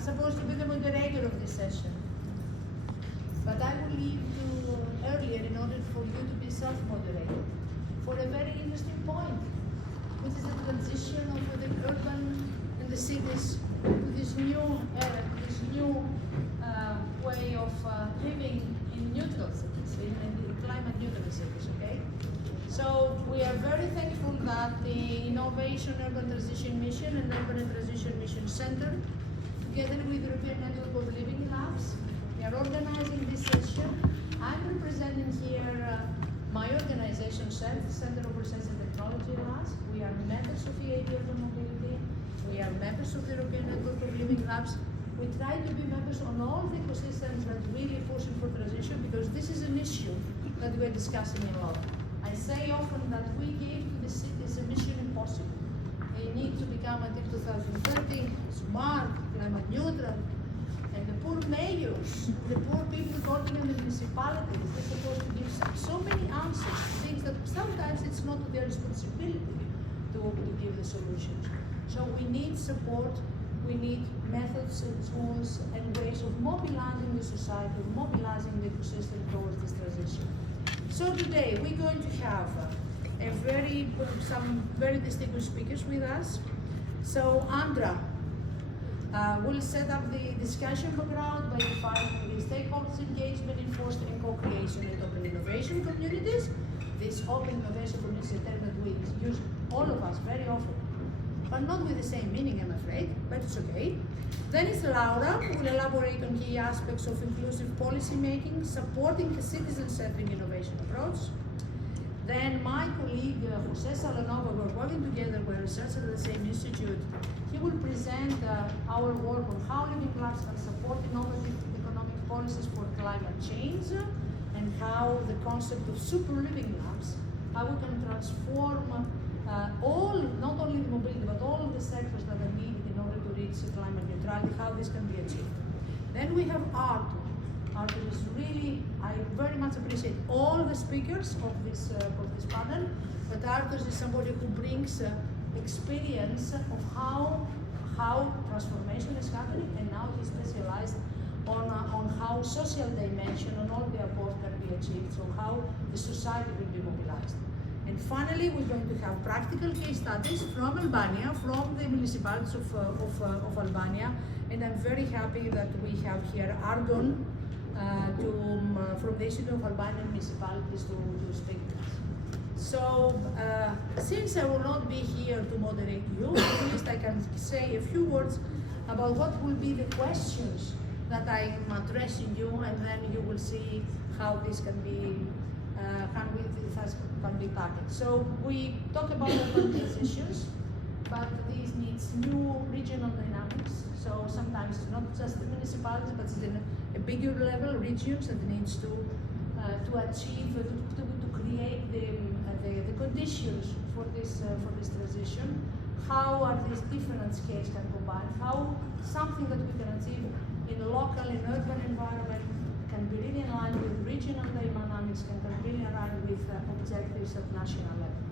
supposed to be the moderator of this session, but I will leave you earlier in order for you to be self-moderated for a very interesting point, which is the transition of the urban and the cities to this new era, to this new way of living in neutral cities, in climate neutral cities, okay? So we are very thankful that the Innovation Urban Transition Mission and Urban Transition Mission Center, together with the European Network of Living Labs, we are organizing this session. I'm representing here my organization, Center of Research and Technology Labs. We are members of the EAD Urban Mobility. We are members of the European Network of Living Labs. We try to be members on all the ecosystems that really pushing for transition, because this is an issue that we're discussing a lot. I say often that we gave to the cities a mission impossible. They need to become until 2030 smart, climate neutral, and the poor mayors, the poor people working in the municipalities, they're supposed to give so many answers to things that sometimes it's not their responsibility to give the solutions. So we need support. We need methods and tools and ways of mobilizing the society, mobilizing the ecosystem towards this transition. So today we're going to have some very distinguished speakers with us. So Andra will set up the discussion background by defining the stakeholders engagement in fostering co-creation and open innovation communities. This open innovation community is a term that we use, all of us, very often, but not with the same meaning, I'm afraid, but it's okay. Then it's Laura, who will elaborate on key aspects of inclusive policy making, supporting the citizen-centric innovation approach. Then my colleague, Jose Salanova, we're working together, we're researchers at the same institute. He will present our work on how living labs can support innovative economic policies for climate change, and how the concept of super living labs, how we can transform all, not only the mobility, but all of the sectors that are needed in order to reach climate neutrality, how this can be achieved. Then we have Arthur. Arthur is really, I very much appreciate all the speakers of this panel, but Arthur is somebody who brings experience of how transformation is happening, and now he's specialized on how social dimension and all the above can be achieved, so how the society will be mobilized. And finally, we're going to have practical case studies from Albania, from the municipalities of Albania, and I'm very happy that we have here Argon from the Institute of Albanian Municipalities to speak to us. So, since I will not be here to moderate you, at least I can say a few words about what will be the questions that I am addressing you, and then you will see how this can be can be tackled. So we talk about urban transitions, but this needs new regional dynamics. So sometimes it's not just the municipalities, but it's in a bigger level, regions that needs to achieve, to create the conditions for this transition. How are these different scales can combine? How something that we can achieve in a local, in urban environment can be really in line with regional dynamics, can be really in line with objectives at national level.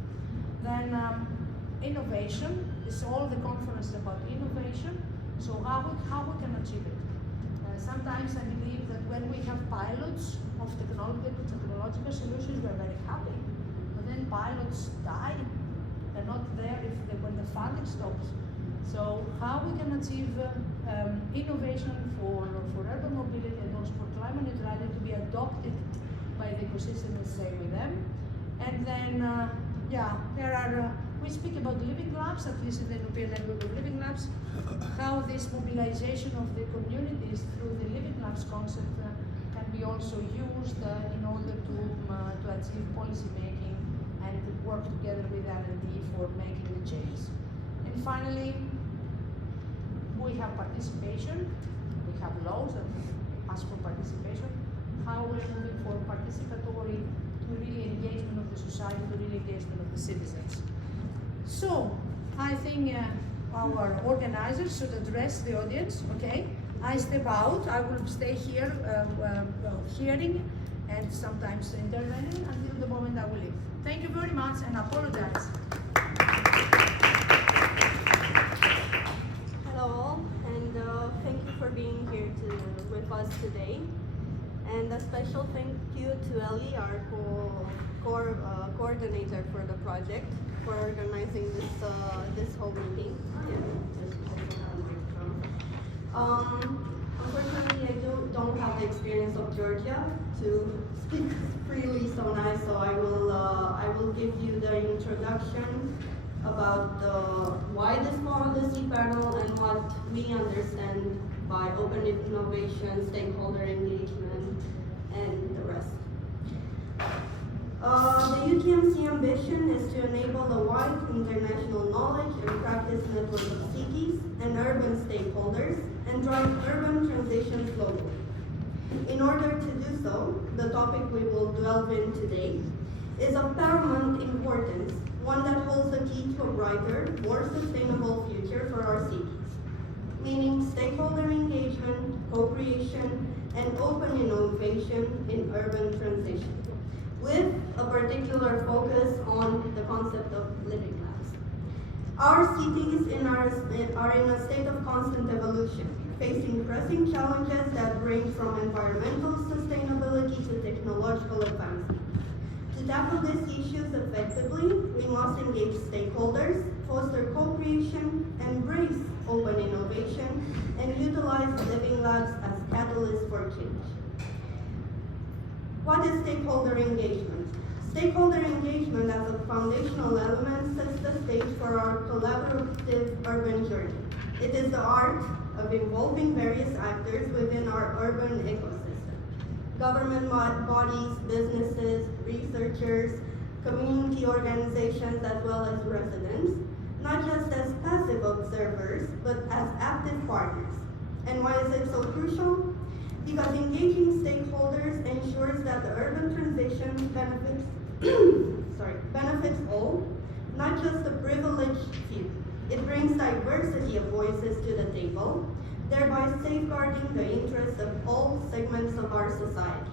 Then innovation is all the conference about innovation. So how we can achieve it? Sometimes I believe that when we have pilots of technological solutions, we're very happy. But then pilots die. They're not there when the funding stops. So how we can achieve innovation for urban mobility and also for climate neutrality to be adopted by the ecosystem and stay with them. And then, there are, we speak about living labs, at least in the European Network of Living Labs, how this mobilization of the communities through the living labs concept can be also used in order to achieve policy making and to work together with R&D for making the change. And finally, we have participation. We have laws that ask for participation. How we're moving for participatory to really engagement of the society, to really engagement of the citizens. So I think our organizers should address the audience. Okay, I step out. I will stay here hearing and sometimes intervening until the moment I will leave. Thank you very much, and apologize. Hello all, and thank you for us today. And a special thank you to Ellie, our coordinator for the project, for organizing this whole meeting. Unfortunately, I don't have the experience of Georgia to speak freely so nice, so I will give you the introduction about why this policy panel and what we understand by open innovation, stakeholder engagement, and the rest. The UTMC ambition is to enable a wide international knowledge and practice network of cities and urban stakeholders and drive urban transitions globally. In order to do so, the topic we will delve in today is of paramount importance, one that holds the key to a brighter, more sustainable future for our cities, meaning stakeholder engagement, co-creation, and open innovation in urban transition, with a particular focus on the concept of living labs. Our cities are in a state of constant evolution, facing pressing challenges that range from environmental sustainability to technological advancement. To tackle these issues effectively, we must engage stakeholders, foster co-creation, embrace open innovation, and utilize living labs as catalysts for change. What is stakeholder engagement? Stakeholder engagement as a foundational element sets the stage for our collaborative urban journey. It is the art of involving various actors within our urban ecosystem. Government bodies, businesses, researchers, community organizations, as well as residents, not just as passive observers, but as active partners. And why is it so crucial? Because engaging stakeholders ensures that the urban transition benefits all, not just the privileged few. It brings diversity of voices to the table, thereby safeguarding the interests of all segments of our society.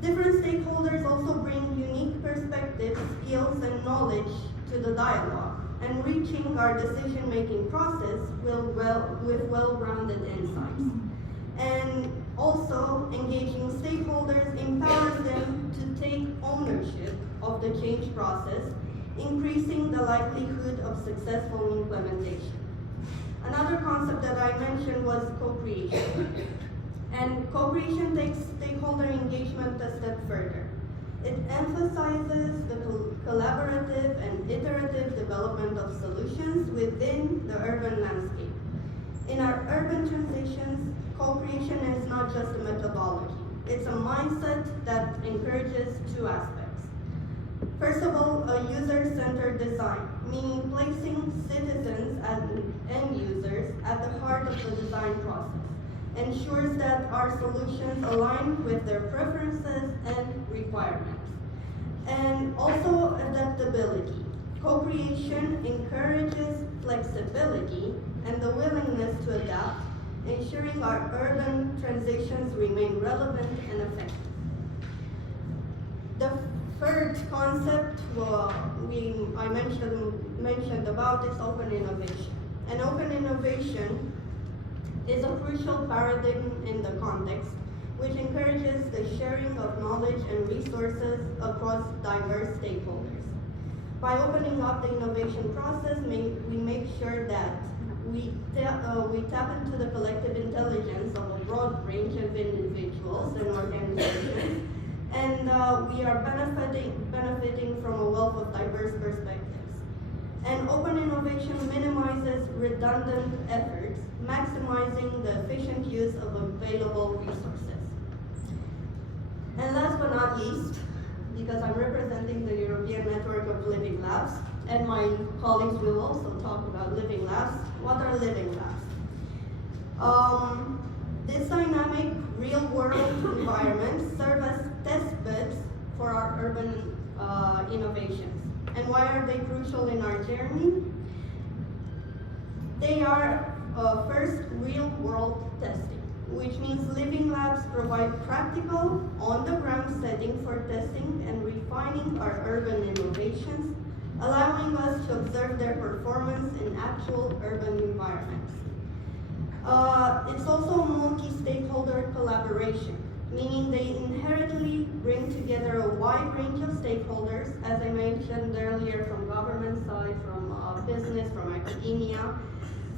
Different stakeholders also bring unique perspectives, skills, and knowledge to the dialogue, enriching our decision-making process with well-rounded insights. And also, engaging stakeholders empowers them to take ownership of the change process, increasing the likelihood of successful implementation. Another concept that I mentioned was co-creation. And co-creation takes stakeholder engagement a step further. It emphasizes the collaborative and iterative development of solutions within the urban landscape. In our urban transitions, co-creation is not just a methodology. It's a mindset that encourages two aspects. First of all, a user-centered design, meaning placing citizens and end users at the heart of the design process, ensures that our solutions align with their preferences and requirements. And also adaptability. Co-creation encourages flexibility and the willingness to adapt, ensuring our urban transitions remain relevant and effective. The third concept I mentioned about is open innovation. And open innovation is a crucial paradigm in the context, which encourages the sharing of knowledge and resources across diverse stakeholders. By opening up the innovation process, we make sure that we tap into the collective intelligence of a broad range of individuals and organizations, and we are benefiting from a wealth of diverse perspectives. And open innovation minimizes redundant efforts, maximizing the efficient use of available resources. And last but not least, because I'm representing the European Network of Living Labs, and my colleagues will also talk about living labs. What are living labs? This dynamic, real-world environments serve as test beds for our urban innovations. And why are they crucial in our journey? They are first real-world testing, which means living labs provide practical, on-the-ground setting for testing and refining our urban innovations, allowing us to observe their performance in actual urban environments. It's also a multi-stakeholder stakeholder collaboration, meaning they inherently bring together a wide range of stakeholders, as I mentioned earlier, from government side, from business, from academia,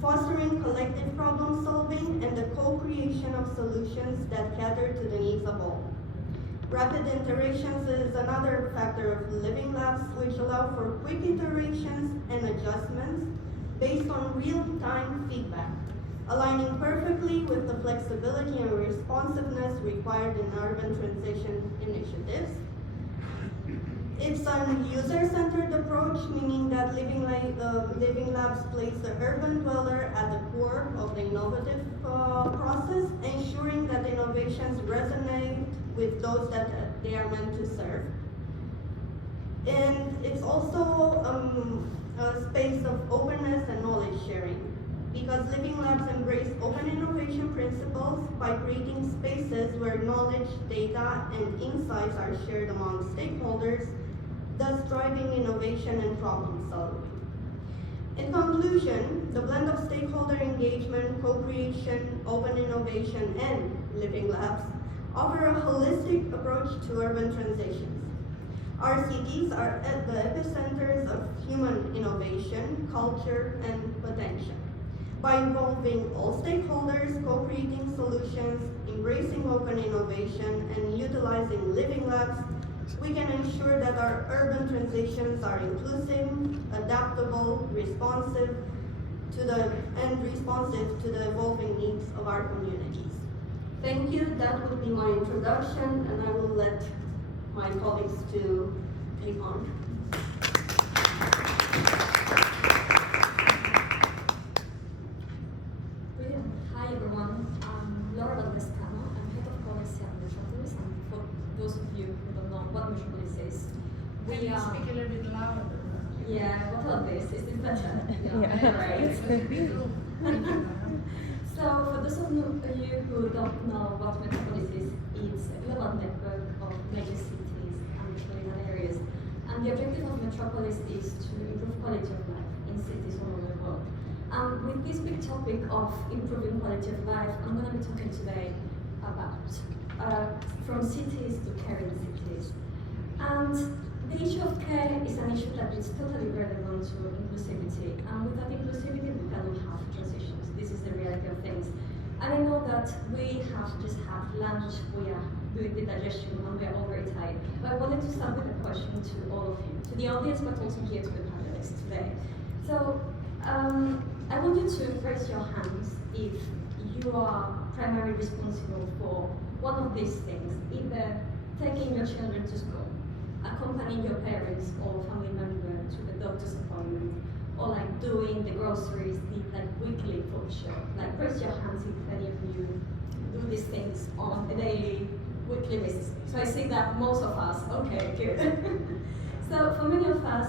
fostering collective problem solving and the co-creation of solutions that cater to the needs of all. Rapid iterations is another factor of living labs, which allow for quick iterations and adjustments based on real-time feedback, aligning perfectly with the flexibility and responsiveness required in urban transition initiatives. It's a user-centered approach, meaning that Living Labs place the urban dweller at the core of the innovative process, ensuring that innovations resonate with those that they are meant to serve. And it's also a space of openness and knowledge sharing, because Living Labs embrace open innovation principles by creating spaces where knowledge, data, and insights are shared among stakeholders, thus driving innovation and problem solving. In conclusion, the blend of stakeholder engagement, co-creation, open innovation, and Living Labs offer a holistic approach to urban transitions. Our cities are at the epicenters of human innovation, culture, and potential. By involving all stakeholders, co-creating solutions, embracing open innovation, and utilizing Living Labs, we can ensure that our urban transitions are inclusive, adaptable, responsive to the evolving needs of our communities. Thank you. That would be my introduction, and I will let my colleagues to take on. Brilliant. Hi everyone. I'm Laura Valdescano. I'm head of policy at Metropolis, and for those of you who don't know what Metropolis is, Can you speak a little bit louder? Yeah, what about this? Is this better? Yeah. Right. It was a big room. Thank you. So, for those of you who don't know what Metropolis is, it's a global network of major cities and metropolitan areas. And the objective of Metropolis is to improve quality of life in cities all over the world. With this big topic of improving quality of life, I'm going to be talking today about from cities to caring cities. And the issue of care is an issue that is totally relevant to inclusivity. And without inclusivity, we cannot have transitions. This is the reality of things. And I know that we have just had lunch, we are doing the digestion, and we are all very tired. But I wanted to start with a question to all of you, to the audience, but also here to the panelists today. So, I want you to raise your hands if you are primarily responsible for one of these things, either taking your children to school, accompanying your parents or family member to the doctor's appointment, or like doing the groceries, the like weekly food shop. Like raise your hands if any of you do these things on a daily, weekly basis. So I see that most of us, okay, good. So for many of us,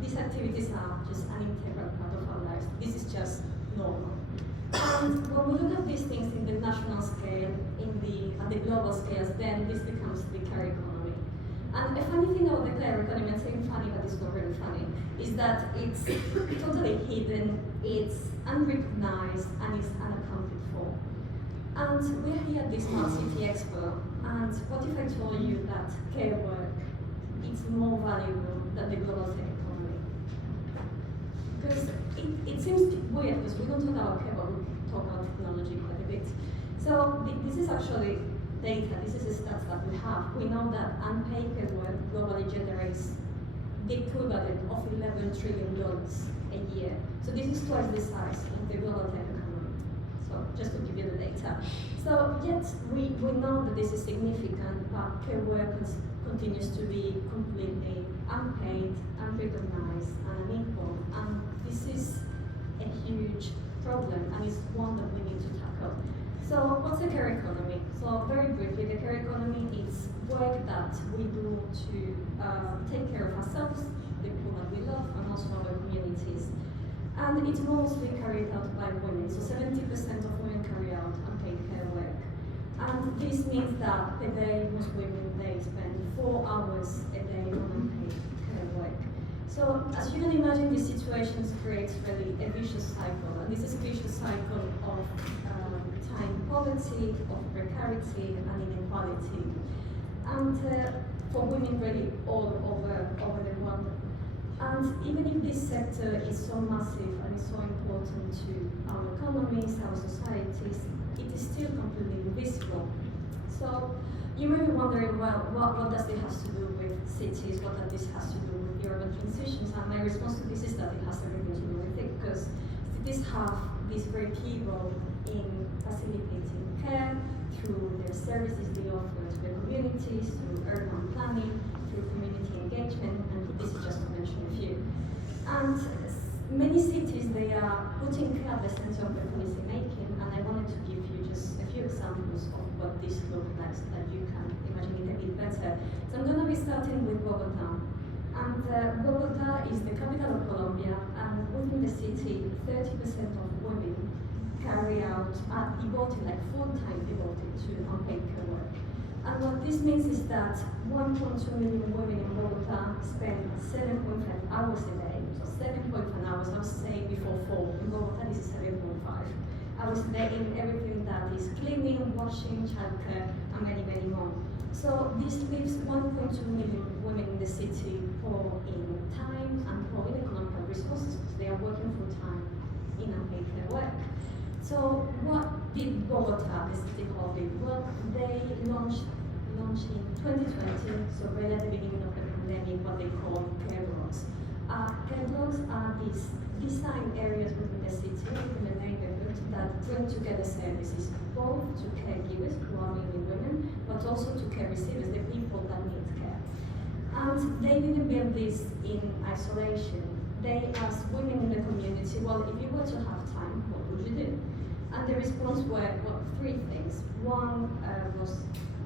these activities are just an integral part of our lives. This is just normal. And when we look at these things in the national scale, at the global scales, then this becomes the care economy. And a funny thing about the care economy, I'm saying funny, but it's not really funny, is that it's totally hidden, it's unrecognized, and it's unaccounted for. And we're here at this Smart City Expo, and what if I told you that care work is more valuable than the global tech economy? Because it seems weird, because we don't talk about care, but we talk about technology quite a bit. So this is actually data, this is the stats that we have. We know that unpaid care work globally generates the equivalent of $11 trillion a year. So this is twice the size of the global tech economy. So just to give you the data. So yet we know that this is significant, but care work continues to be completely unpaid, unrecognized, and unequal. And this is a huge problem, and it's one that we need to tackle. So what's the care economy? So very briefly, the care economy is work that we do to take care of ourselves, the people that we love, and also our communities. And it's mostly carried out by women. So 70% of women carry out unpaid care work. And this means that per day, most women, they spend 4 hours a day on unpaid care work. So as you can imagine, these situations create really a vicious cycle. And this vicious cycle of time poverty, of precarity, and inequality. And for women really all over the world. And even if this sector is so massive and is so important to our economies, our societies, it is still completely invisible. So you may be wondering, well, what does this have to do with cities? What does this have to do with the urban transitions? And my response to this is that it has everything to do with it, because cities have this very key role in facilitating care through their services they offer to the communities, through urban planning, through community engagement, and this is just to mention a few. And many cities, they are putting care at the center of their policy making, and I wanted to give you just a few examples of what this looks like so that you can imagine it a bit better. So I'm going to be starting with Bogota. And Bogota is the capital of Colombia, and within the city, 30% of women carry out, are devoted, like full-time devoted to unpaid care work. And what this means is that 1.2 million women in Bogota spend 7.5 hours a day, so 7.5 hours, I was saying before 4, in Bogota this is 7.5 hours a day in everything that is cleaning, washing, childcare, and many, many more. So this leaves 1.2 million women in the city poor in time and poor in economic resources because they are working full-time in unpaid care work. So what did Bogota, the city hall, do? Well, they launched in 2020, so right at the beginning of the pandemic, what they call care blocks. Care blocks are these design areas within the city, within the neighborhood, that bring together services, both to caregivers, who are mainly women, but also to care receivers, the people that need care. And they didn't build this in isolation. They asked women in the community, well, if you were to have time, what would you do? And the response were, well, 3 things. One was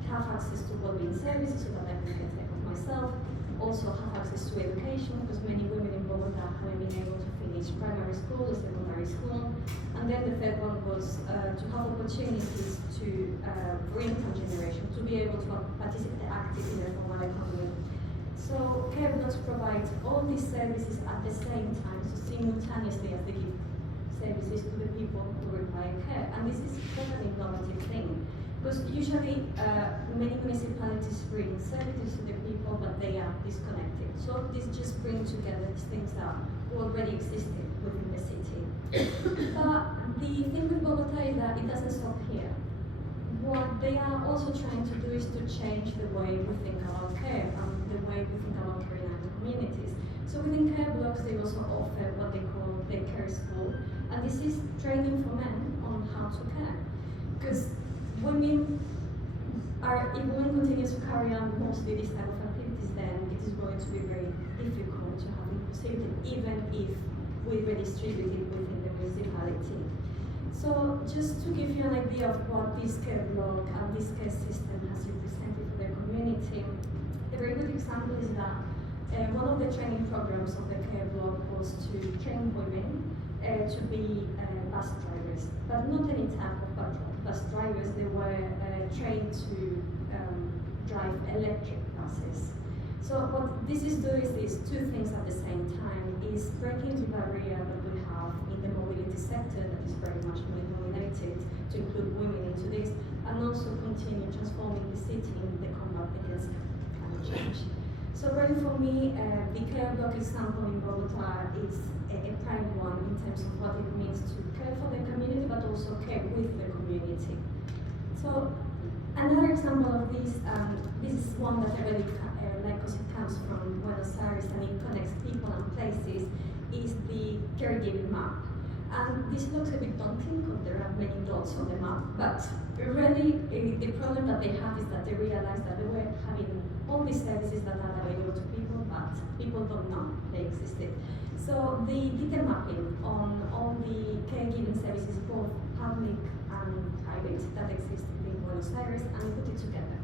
have access to well-being services so that I can get care of myself. Also have access to education, because many women in Bogota haven't been able to finish primary school or secondary school. And then the third one was to have opportunities to for income generation, to be able to participate actively in the formal economy. So care blocks provide all these services at the same time, so simultaneously as they give services to the people who require care. And this is quite an innovative thing, because usually many municipalities bring services to the people, but they are disconnected. So this just brings together these things that already existed within the city. But the thing with Bogota is that it doesn't stop here. What they are also trying to do is to change the way we think about care and the way we think about care in our communities. So within care blocks, they also offer what they call the care school, and this is training for men on how to care. Because women are, if women continue to carry on mostly this type of activities, then it is going to be very difficult to have inclusivity, even if we redistribute it within the municipality. So just to give you an idea of what this care block and this care system has represented for the community, a very good example is that one of the training programs of the care block was to train women to be bus drivers, but not any type of bus drivers. They were trained to drive electric buses. So what this is doing is these 2 things at the same time, is breaking the barrier that we have in the mobility sector that is very much male-dominated to include women into this, and also continue transforming the city in the combat against climate change. So really for me, the care block example in Bogota is a prime one in terms of what it means to care for the community, but also care with the community. So another example of this, this is one that I really like because it comes from Buenos Aires and it connects people and places, is the caregiving map. And this looks a bit daunting because there are many dots on the map, but really the problem that they have is that they realize that they were having all these services that are available to people, but people don't know they existed. So they did a mapping on all the caregiving services, both public and private, that exist in Buenos Aires, and put it together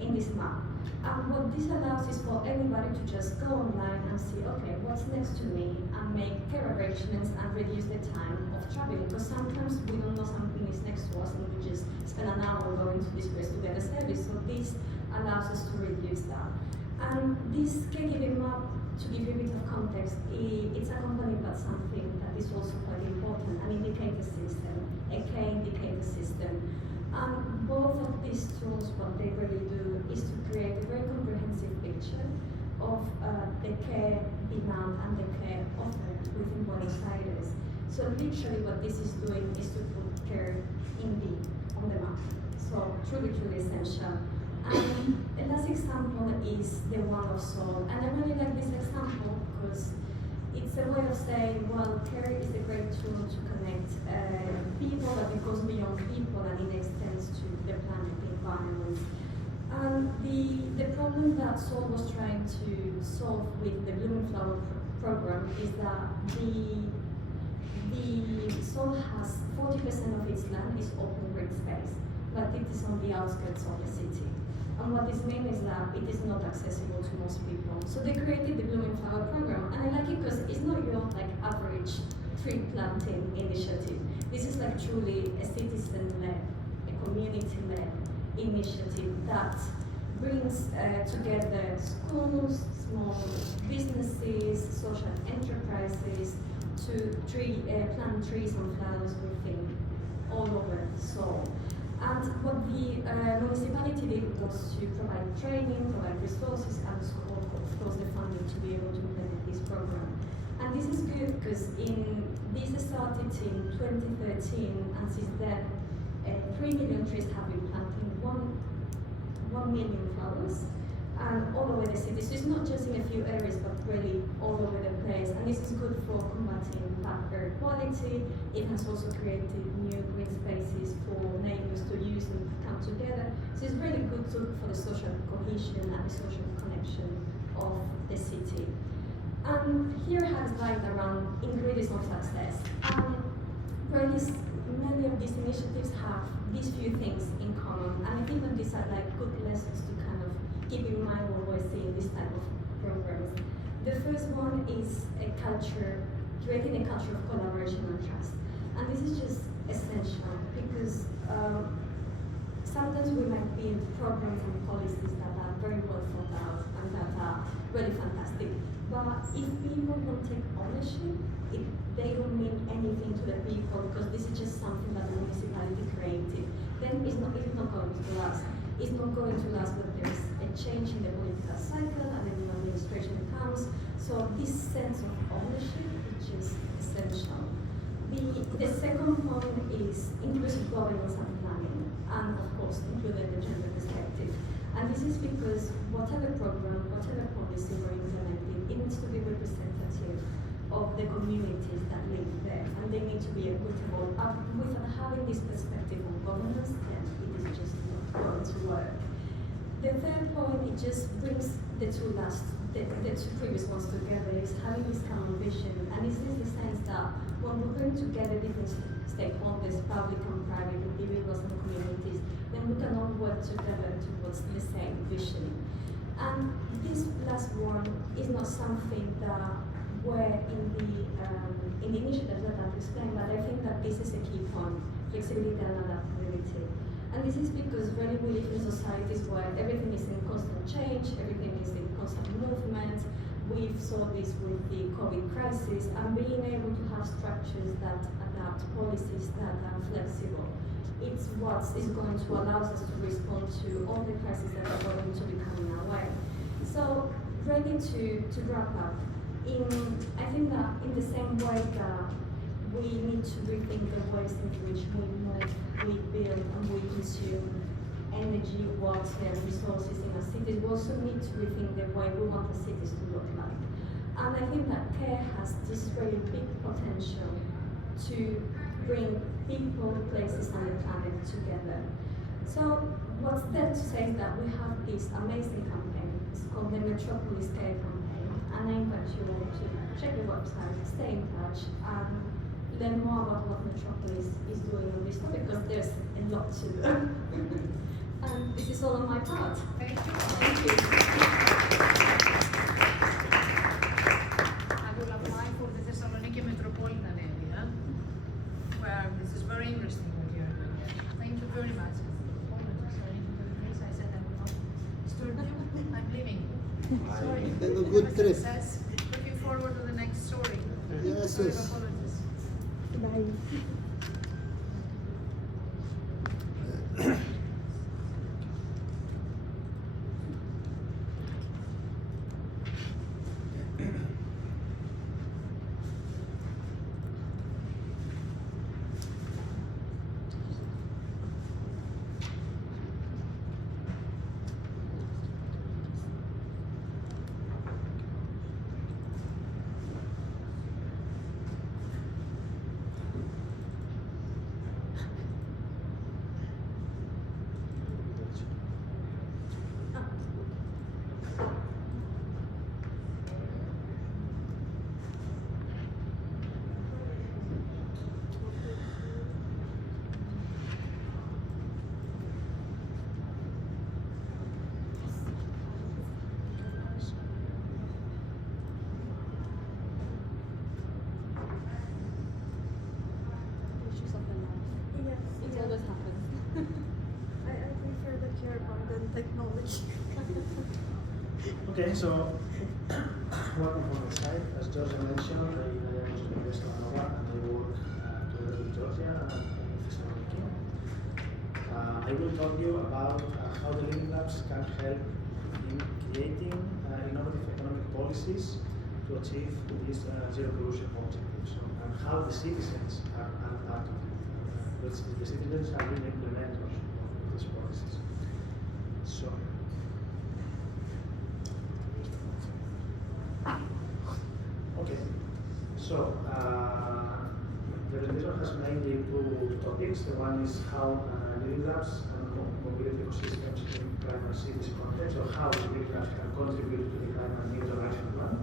in this map. And what this allows is for anybody to just go online and see, okay, what's next to me, and make care arrangements and reduce the time of traveling. Because sometimes we don't know something is next to us and we just spend an hour going to this place to get a service. So this allows us to reduce that. And this caregiving map, to give you a bit of context, it's accompanied by something that is also quite important, an indicator system. demand and the care offered within Buenos Aires. So literally what this is doing is to put care on the map. So truly, truly essential. And the last example is the one of soul. And I really like this example because it's a way of saying, well, care is a great tool to connect people, but it goes beyond people and it extends to the planet, the environment. And the problem that Soul was trying to solve with the Blooming Flower program is that the Soul has 40% of its land is open green space, but it is on the outskirts of the city. And what this means is that it is not accessible to most people. So they created the Blooming Flower program, and I like it because it's not your like average tree planting initiative. This is like truly a citizen-led, a community-led initiative that brings together schools, small businesses, social enterprises to plant trees and flowers within all over Seoul. And what the municipality did was to provide training, provide resources, and of course the funding to be able to implement this program. And this is good because this started in 2013, and since then 3 million trees have been planted, 1 million flowers, and all over the city. So it's not just in a few areas, but really all over the place. And this is good for combating bad air quality. It has also created new green spaces for neighbors to use and come together. So it's really good tool for the social cohesion and the social connection of the city. And here has like around ingredients of success. Really, many of these initiatives have these few things in common, and I think that these are like good lessons to kind of keep in mind when we're seeing this type of programs. The first one is creating a culture of collaboration and trust. And this is just essential because sometimes we might build programs and policies that are very well thought out and that are really fantastic. But if people don't take ownership, they don't mean anything to the people because this is just something that the municipality created, then it's not going to last. It's not going to last when there's a change in the political cycle and the new administration comes. So this sense of ownership is just essential. The second point is inclusive governance and planning, and of course including the gender perspective. And this is because whatever program, whatever policy we're implementing, it needs to be representative of the communities that live there, and they need to be equitable. Without having this perspective on governance, then it is just not going to work. The third point, it just brings the two previous ones together, is having this common vision, and this is the sense that when we bring together different stakeholders, public and private, individuals and communities, then we can all work together towards the same vision. And this last one is not something that were in the initiatives that I've explained, but I think that this is a key point, flexibility and adaptability. And this is because really we live in societies where everything is in constant change, everything is in constant movement. We saw this with the COVID crisis, and being able to have structures that adapt, policies that are flexible. It's what is going to allow us to respond to all the crises that are going to be coming our way. So, ready to wrap up. I think that in the same way that we need to rethink the ways in which we move, we build, and we consume energy, water, and resources in our cities, we also need to rethink the way we want the cities to look like. And I think that care has this very big potential to bring people, places, and the planet together. So what's there to say is that we have this amazing campaign. It's called the Metropolis Care Campaign. And I invite you all to check the website, stay in touch, and learn more about what Metropolis is doing on this topic, because there's a lot to do. And this is all on my part. Thank you. Thank you. I will apply for the Thessaloniki metropolitan area, where this is very interesting what you're doing here. Thank you very much. Apologies, I need to do this. I said I will not disturb you. I'm leaving. Sorry. Have a good trip. Success. Looking forward to the next story. Yes, Sorry, yes. apologies. technology. Okay, so welcome from my side. As Georgia mentioned, I am also based in Nova and I work together with Georgia and in Thessaloniki. I will talk to you about how the Living Labs can help in creating innovative economic policies to achieve these zero pollution objectives, and how the citizens are part of it. The citizens are the implementers of these policies. So, okay, so the presentation has mainly two topics. The one is how Living Labs and mobility ecosystems in climate cities context, or how Living Labs can contribute to the climate neutral action plan.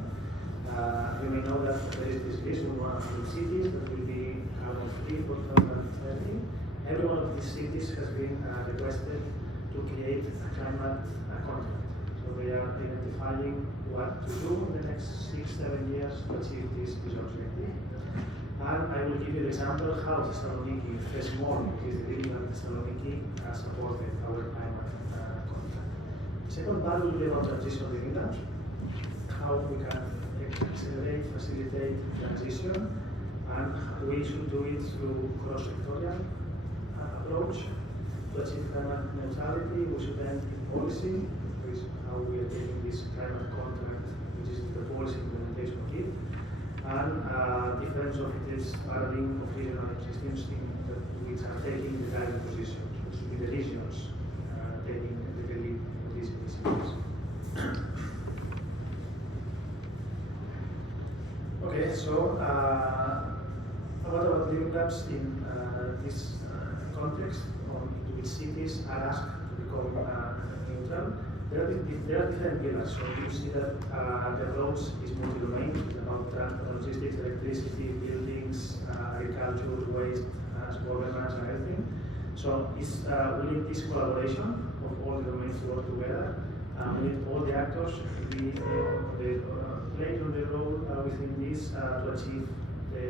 You may know that there is this vision of 100 cities that will be carbon free for 2030. Every one of these cities has been requested to create a climate contract. So they are identifying what to do in the next 6-7 years to achieve this objective. And I will give you the example how Thessaloniki, a small is the Living Lab Thessaloniki, supported our climate contract. The second part will be about transition Living Labs, how we can accelerate, facilitate transition, and we should do it through cross-sectorial approach. To achieve climate neutrality, we should end in policy, which is how we are taking this climate contract, which is the policy implementation of it, and difference of this paradigm of regional systems which are taking the guiding positions, which will be the regions taking the lead in these initiatives. Okay, so what about Living Labs in this context on which cities are asked to become neutral? There are different pillars. So you see that the roads is multi-domain, about logistics, electricity, buildings, agriculture, waste, governance, and everything. So we need this collaboration of all the domains to work together. We need all the actors to be playing on the role within this to achieve the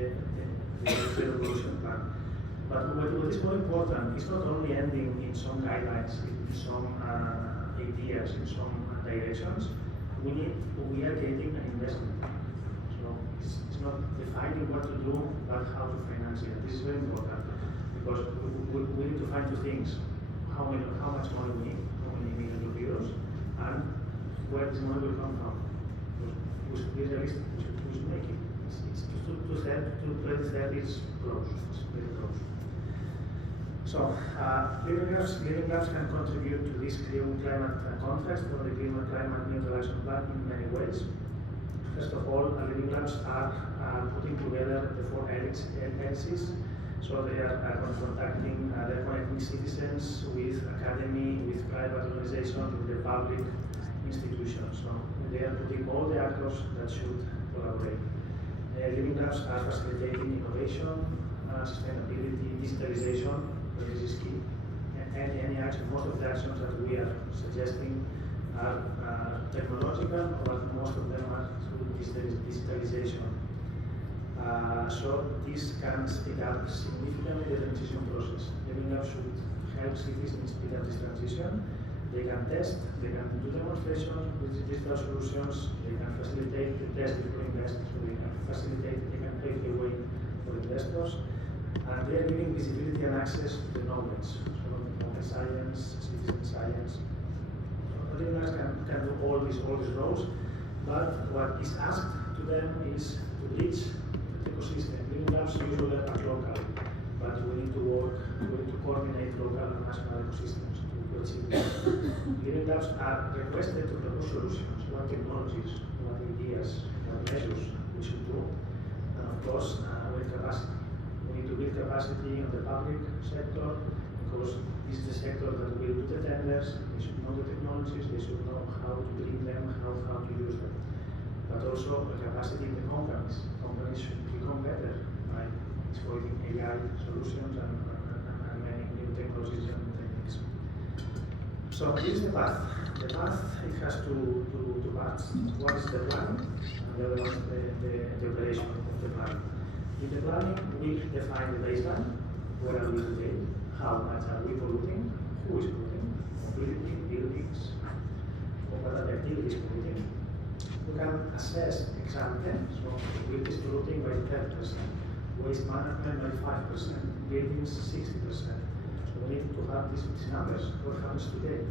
zero pollution plan. But what is more important is not only ending in some guidelines, in some ideas, in some directions. We are getting an investment. So it's not defining what to do, but how to finance it. This is very important because we need to find two things: how much money we need, how many millions of euros, and where this money will come from. We should be realistic. We should make it. It's 2030 is close. It's very close. So, Living Labs can contribute to this climate context for the climate neutral action plan in many ways. First of all, Living Labs are putting together the 4 agencies. So they are they're connecting citizens with academy, with private organizations, with the public institutions. So they are putting all the actors that should collaborate. Living Labs are facilitating innovation, sustainability, digitalization. This is key. Any action, most of the actions that we are suggesting are technological, but most of them are through digitalization. So this can speed up significantly the transition process. Living Labs should help cities speed up this transition. They can test, they can do demonstrations with digital solutions, they can facilitate the test before investors, so they can facilitate, they can pave the way for investors. And they are giving visibility and access to the knowledge, so knowledge science, citizen science. So Living Labs can do all these roles, but what is asked to them is to reach the ecosystem. Living Labs usually are local, but we need to coordinate local and national ecosystems to achieve this. Living Labs are requested to propose solutions, what technologies, what ideas, what measures we should do, and of course, with capacity. To build capacity on the public sector, because this is the sector that will do the tenders. They should know the technologies, they should know how to bring them, how to use them. But also the capacity in the companies. Companies should become better by exploiting AI solutions and many new technologies and techniques. So this is the path. The path, it has two parts. One is the planning, and the other one is the operation of the plan. In the planning, we define the baseline. Where are we today? How much are we polluting? Who is polluting? Mobility, buildings, what are the activities polluting. We can assess ex ante, so utilities polluting by 10%, waste management by 5%, buildings 60%. So we need to have these numbers, what happens today.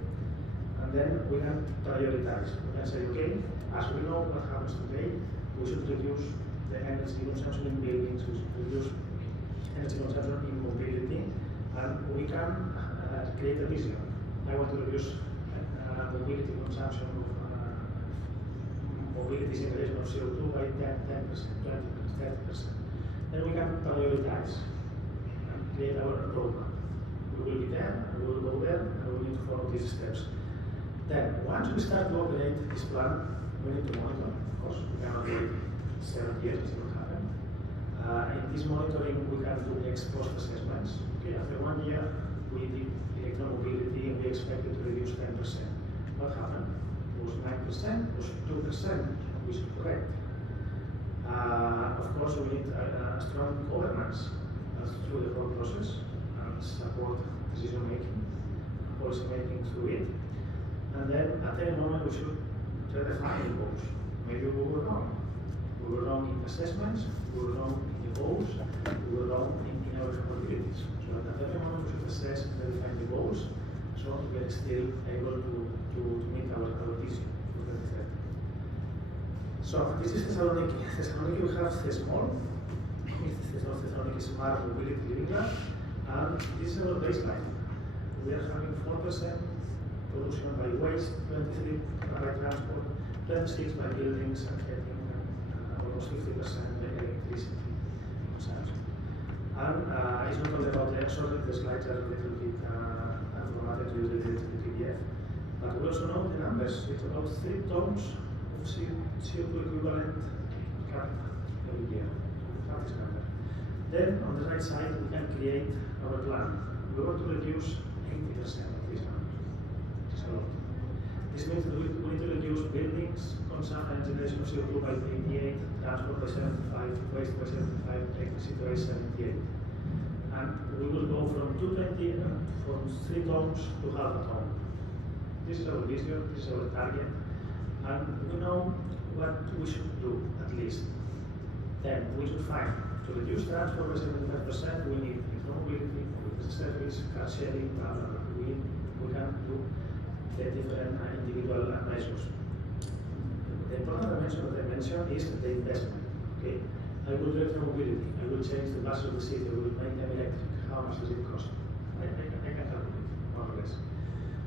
And then we can prioritize. We can say, okay, as we know what happens today, we should reduce the energy consumption in buildings, we should reduce energy consumption in mobility, and we can create a vision. I want to reduce mobility consumption of mobility generation of CO2 by 10%, 20%, 30%. Then we can prioritize and create our roadmap. We will be there, and we will go there, and we need to follow these steps. Then, once we start to operate this plan, we need to monitor. Of course, we cannot wait 7 years to see what happens. In this monitoring, we can do ex-post assessments. Okay, after 1 year, we did electromobility and we expected to reduce 10%. What happened? Was 9%? Was 2%? We should correct. Of course, we need a strong governance through the whole process and support decision making, policy making through it. And then at any moment, we should redefine the goals. Maybe we were wrong. We were wrong in assessments, we were wrong in the goals, we were wrong in our capabilities. So at every moment, we should assess and redefine the goals so we are still able to meet our vision for 2030. So this is Thessaloniki. Thessaloniki, we have small, Thessaloniki Smart Mobility Living Lab, and this is our baseline. We are having 4% pollution by waste, 23% by transport, 26% by buildings and heating, and almost 50% by electricity consumption. And it's not only about the sorry, the slides are a little bit automatic related to the PDF, but we also know the numbers. It's about 3 tons of CO2 equivalent capital every year. That is number. Then on the right side, we can create our plan. We want to reduce 80% of this number. It's a lot. This means that we need to reduce buildings, consumption and generation of CO2 by 88, transport by 75, waste by 75, electricity by 78. And we will go from 220, from 3 tons to half a ton. This is our vision, this is our target, and we know what we should do at least. Then we should find, to reduce transport by 75%, we need mobility, service, car sharing, blah, blah, blah. We can do the different individual measures. The important dimension that I mentioned is the investment. Okay? I will do electromobility, I will change the bus of the city, I will make them electric. How much does it cost? I can calculate, more or less.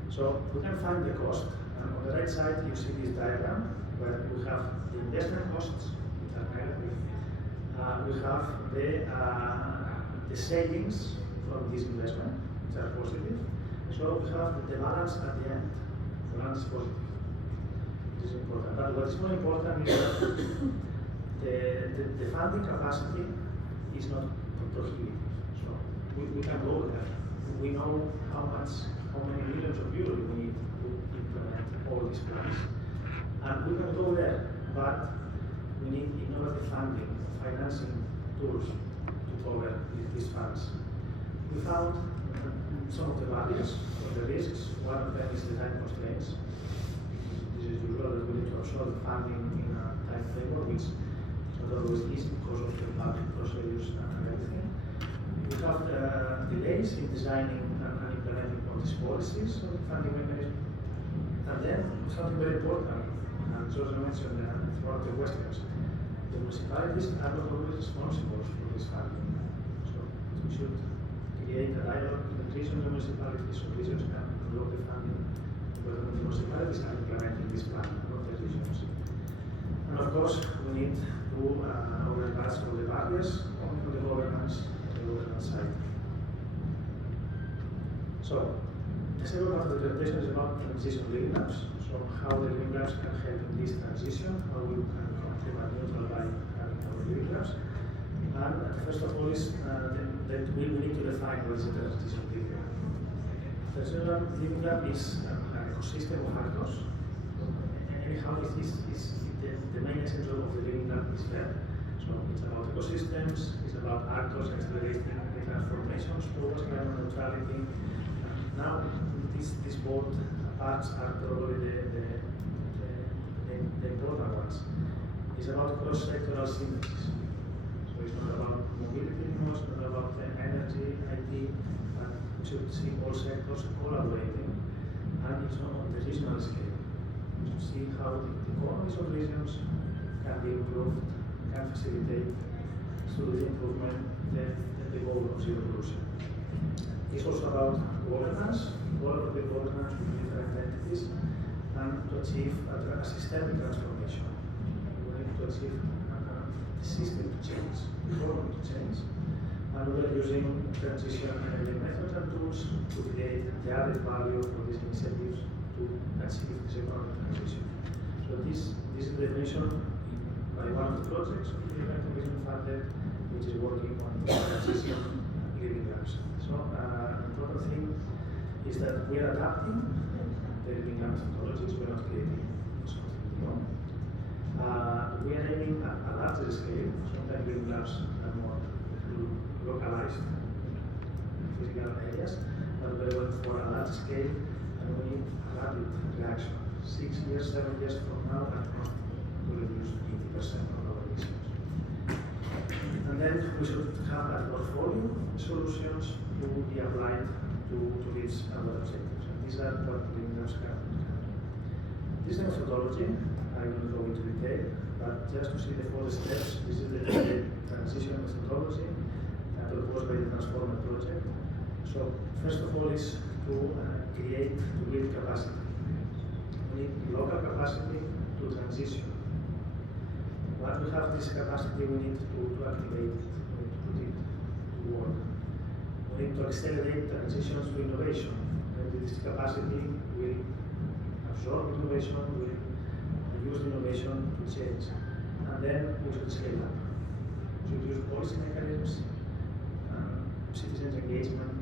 So we can find the cost, and on the right side you see this diagram where we have the investment costs, which are negative. We have the savings from this investment, which are positive. So we have the balance at the end. The balance is positive. It is important. But what is more important is that the funding capacity is not prohibitive. So we can go there. We know how many millions of euros we need to implement all these plans. And we can go there, but we need innovative funding, financing tools to cover these funds. We found some of the barriers, or the risks. One of them is the time constraints. This is usual that we need to absorb funding in a time framework, which is not always easy because of the public procedures and everything. We have delays in designing and implementing all these policies of the funding mechanism. And then something very important, and George mentioned throughout the questions, the municipalities are not always responsible for this funding. So we should create a dialogue between the municipalities, so regions can unlock the funding, but the municipalities are implementing this plan, not the regions. And of course, we need to overpass all the barriers on the governance side. So, the second part of the presentation is about transition living labs. So, how the living labs can help in this transition, how we can become climate neutral by having our living labs. And first of all is that we need to define what is a transition living lab. Transition living lab is an ecosystem of actors. Anyhow, the main essence of the living lab is there. So it's about ecosystems, it's about actors accelerating the transformations towards climate neutrality. Now, these both parts are probably the the important ones, is about cross-sectoral synthesis. So it's not about mobility anymore, it's not about energy, IT, but we should see all sectors collaborating, and it's on the regional scale. We should see how the economies of regions can be improved, can facilitate through the improvement the goal of zero pollution. It's also about governance, collaborative governance with different entities, and to achieve a systemic transformation. We need to achieve a system to change, economy to change, and we are using transition enabling methods and tools to create the added value for these initiatives to achieve this economic transition. So this is the definition by one of the projects of the Activism Funded, which is working on the transition living labs. So an important thing is that we are adapting the living lab methodologies, we are not creating something new. We are aiming at a larger scale. Sometimes living labs are more localized physical areas, but we are going for a large scale, and we need a rapid reaction. 6 years, 7 years from now, at most, we reduce 80% of our emissions. And then we should have a portfolio solutions to be applied to reach our objectives. And these are what living labs can do. This is the methodology. I will not go into detail, but just to see the 4 steps, this is the transition methodology proposed by the Transformer project. So first of all is to build capacity. We need local capacity to transition. Once we have this capacity, we need to activate it, we need to put it to work. We need to accelerate transitions to innovation. And this capacity will absorb innovation, will use innovation to change. And then we should scale up. We should use policy mechanisms, citizens' engagement,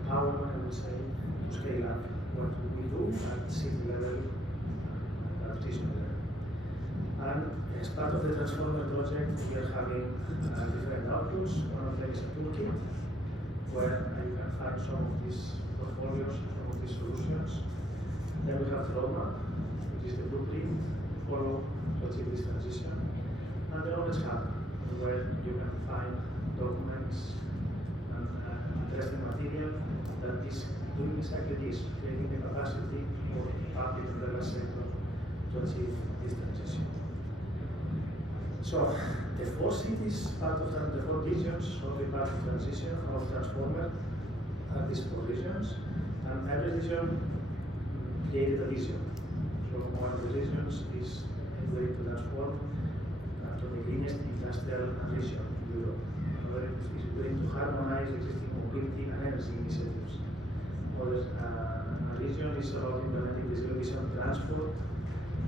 empowerment, I would say, to scale up what we do at city level, at regional level. And as part of the Transformer project, we are having different outlooks. One of them is a toolkit, where you can find some of these portfolios, some of these solutions. Then we have the roadmap, which is the blueprint to follow to achieve this transition. And the knowledge hub, where you can find documents and interesting material that is doing exactly this, creating the capacity for the public and private sector to achieve this transition. So the 4 cities, part of the 4 regions of the part of transition of Transformer are these 4 regions, and every region created a vision. So one of the regions is a way to transform to the greenest industrial region in Europe. Another is going to harmonize existing mobility and energy initiatives. Another region is about implementing the zero emission transport.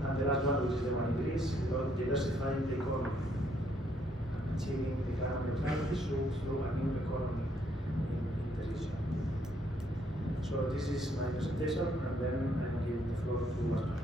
And the last one, which is the one in Greece, is about diversifying the economy, achieving the carbon neutrality through a new economy in the region. So this is my presentation, and then I'm giving the floor to Marta.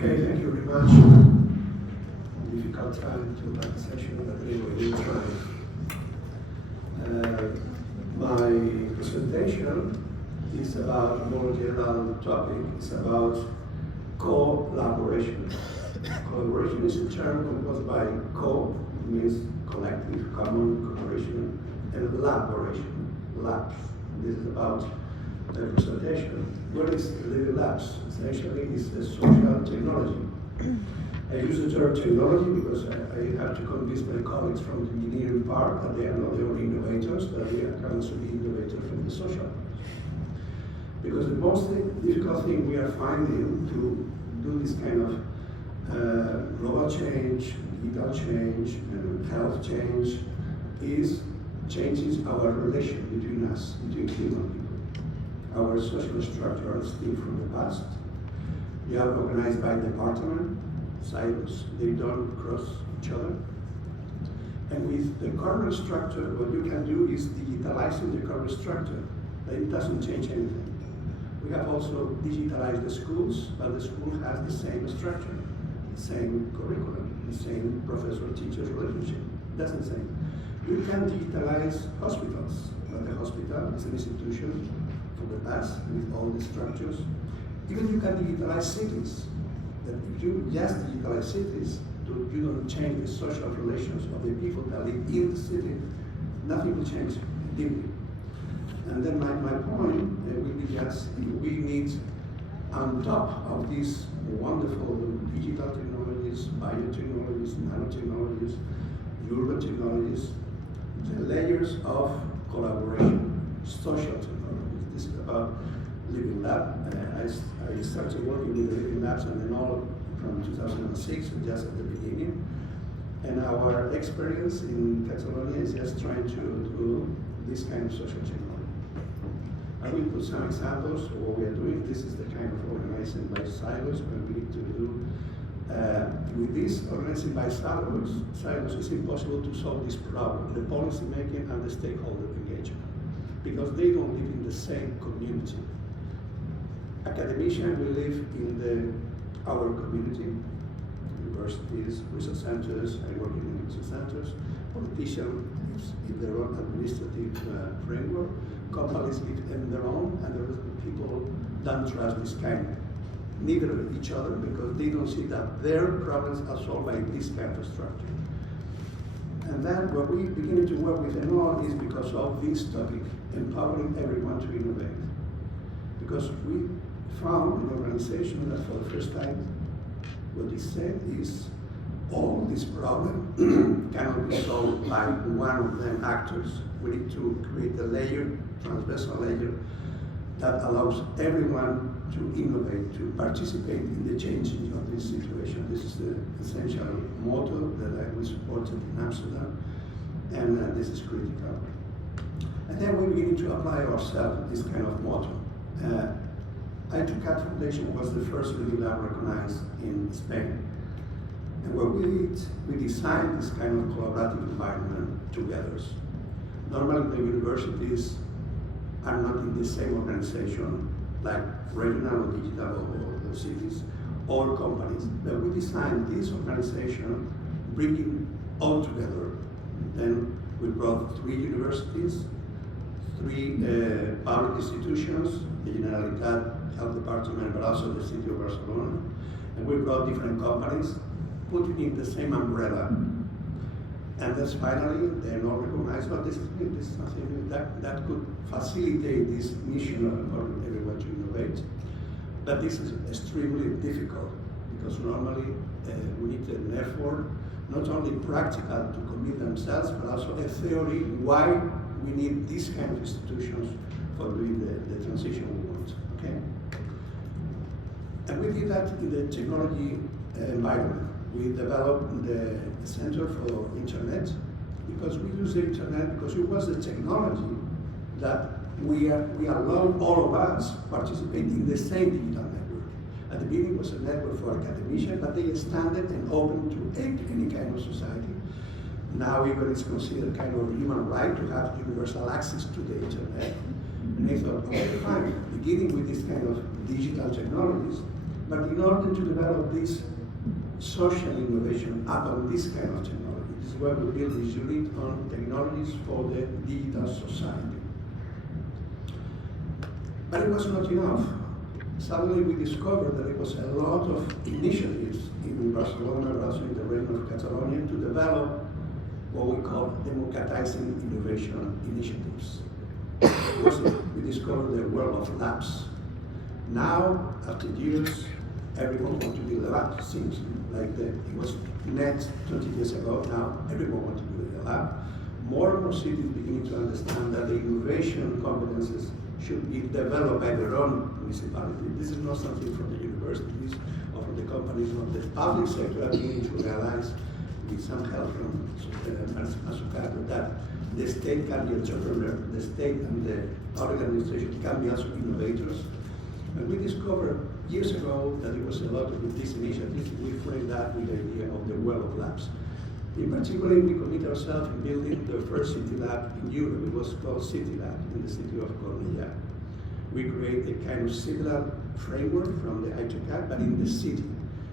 Okay, thank you very much. Difficult time to have a session, but anyway, we'll try. My presentation is about a more general topic. It's about collaboration. Collaboration is a term composed by co, means collective, common, cooperation, and elaboration, labs. This is about the presentation. What is Living Labs? Essentially, it's a social technology. I use the term technology because I have to convince my colleagues from the engineering part that they are not the only innovators, but we can also be innovators from the social. Because the most difficult thing we are finding to do this kind of global change, digital change, and health change is changes our relation between us, between human people. Our social structure is still from the past. You are organized by department, silos. They don't cross each other. And with the current structure, what you can do is digitalizing the current structure. But it doesn't change anything. We have also digitalized the schools, but the school has the same structure, the same curriculum, the same professor-teacher relationship. That's the same. You can digitalize hospitals, but the hospital is an institution from the past with all the structures. Even you can digitalize cities. But if you just digitalize cities, you don't change the social relations of the people that live in the city, nothing will change deeply. And then my point will be just we need, on top of these wonderful digital technologies, biotechnologies, nanotechnologies, urban technologies, the layers of collaboration, social technologies. This is about Living Lab. I started working with the Living Labs and then all from 2006, just at the beginning. And our experience in Catalonia is just trying to do this kind of social technology. I will put some examples of what we are doing. This is the kind of organizing by silos where we need to do. With this organizing by silos, it's impossible to solve this problem, the policy making and the stakeholder engagement, because they don't live in the same community. Academicians will live in our community, universities, research centers, I work in research centers, politicians in their own administrative framework, companies live in their own, and the rest of the people don't trust this kind, neither of each other, because they don't see that their problems are solved by this kind of structure. And then what we beginning to work with them all is because of this topic, empowering everyone to innovate. Because we found an organization that for the first time, what they said is all this problem cannot be solved by one of them actors. We need to create a layer, transversal layer, that allows everyone to innovate, to participate in the changing of this situation. This is the essential motto that I will support in Amsterdam, and this is critical. And then we begin to apply ourselves this kind of motto. ITCAT Foundation was the first Living Lab recognized in Spain. And what we did, we designed this kind of collaborative environment together. Normally the universities are not in the same organization, like regional or digital or cities, or companies. But we designed this organization, bringing all together. Then we brought 3 universities, 3 public institutions, the Generalitat, Health Department, but also the city of Barcelona. And we brought different companies, put it in the same umbrella. And that's finally, they're not recognized, but this is something that could facilitate this mission of empowering everyone to innovate. But this is extremely difficult, because normally we need an effort, not only practical to commit themselves, but also a theory why we need these kind of institutions for doing the transition we want, okay? And we did that in the technology environment. We developed the Center for Internet, because we use the Internet because it was the technology that we allowed all of us participate in the same digital network. At the beginning it was a network for academicians, but they expanded and opened to any kind of society. Now even it's considered kind of a human right to have universal access to the Internet. And they thought, okay, fine, beginning with this kind of digital technologies, but in order to develop this social innovation upon this kind of technology, this is where we build this unit on technologies for the digital society. But it was not enough. Suddenly we discovered that there was a lot of initiatives in Barcelona, but also in the region of Catalonia, to develop what we call democratizing innovation initiatives. We discovered the world of labs. Now, after years, everyone wants to build a lab. It seems like it was net 20 years ago. Now, everyone wants to build a lab. More and more cities beginning to understand that the innovation competences should be developed by their own municipality. This is not something from the universities or from the companies, but the public sector are beginning to realize, with some help from Azucardo, that the state can be entrepreneur, the state and the public administration can be also innovators. And we discovered years ago that there was a lot of these initiatives, we framed that with the idea of the well of labs. In particular, we commit ourselves in building the first city lab in Europe. It was called City Lab in the city of Cornellà. We create a kind of similar framework from the ITCAD, but in the city.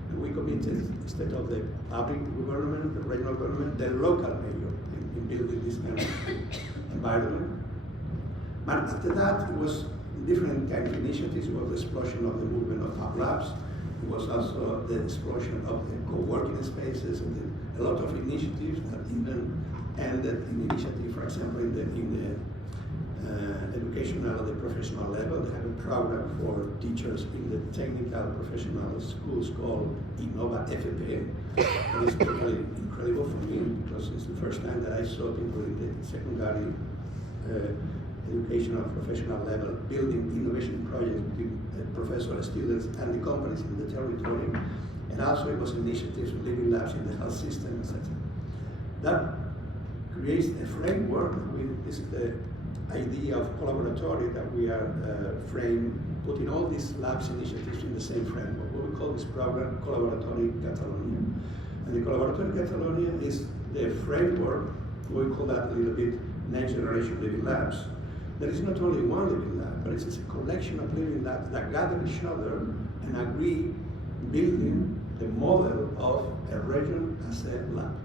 And we committed, instead of the public government, the regional government, the local mayor in building this kind of environment. But after that, it was different kind of initiatives. It was the explosion of the movement of hub labs. It was also the explosion of the co-working spaces and a lot of initiatives that even ended in initiative, for example, in the educational or the professional level. They have a program for teachers in the technical professional schools called Innova FP. And it's totally incredible for me because it's the first time that I saw people in the secondary educational professional level building innovation projects between professors, students, and the companies in the territory. And also it was initiatives of living labs in the health system, etc. That creates a framework. This is the idea of collaboratory that we are putting all these labs initiatives in the same framework. What we call this program Collaboratory Catalonia. And the Collaboratory Catalonia is the framework, we call that a little bit next generation living labs. There is not only one living lab, but it's a collection of living labs that gather each other and agree building the model of a region as a lab.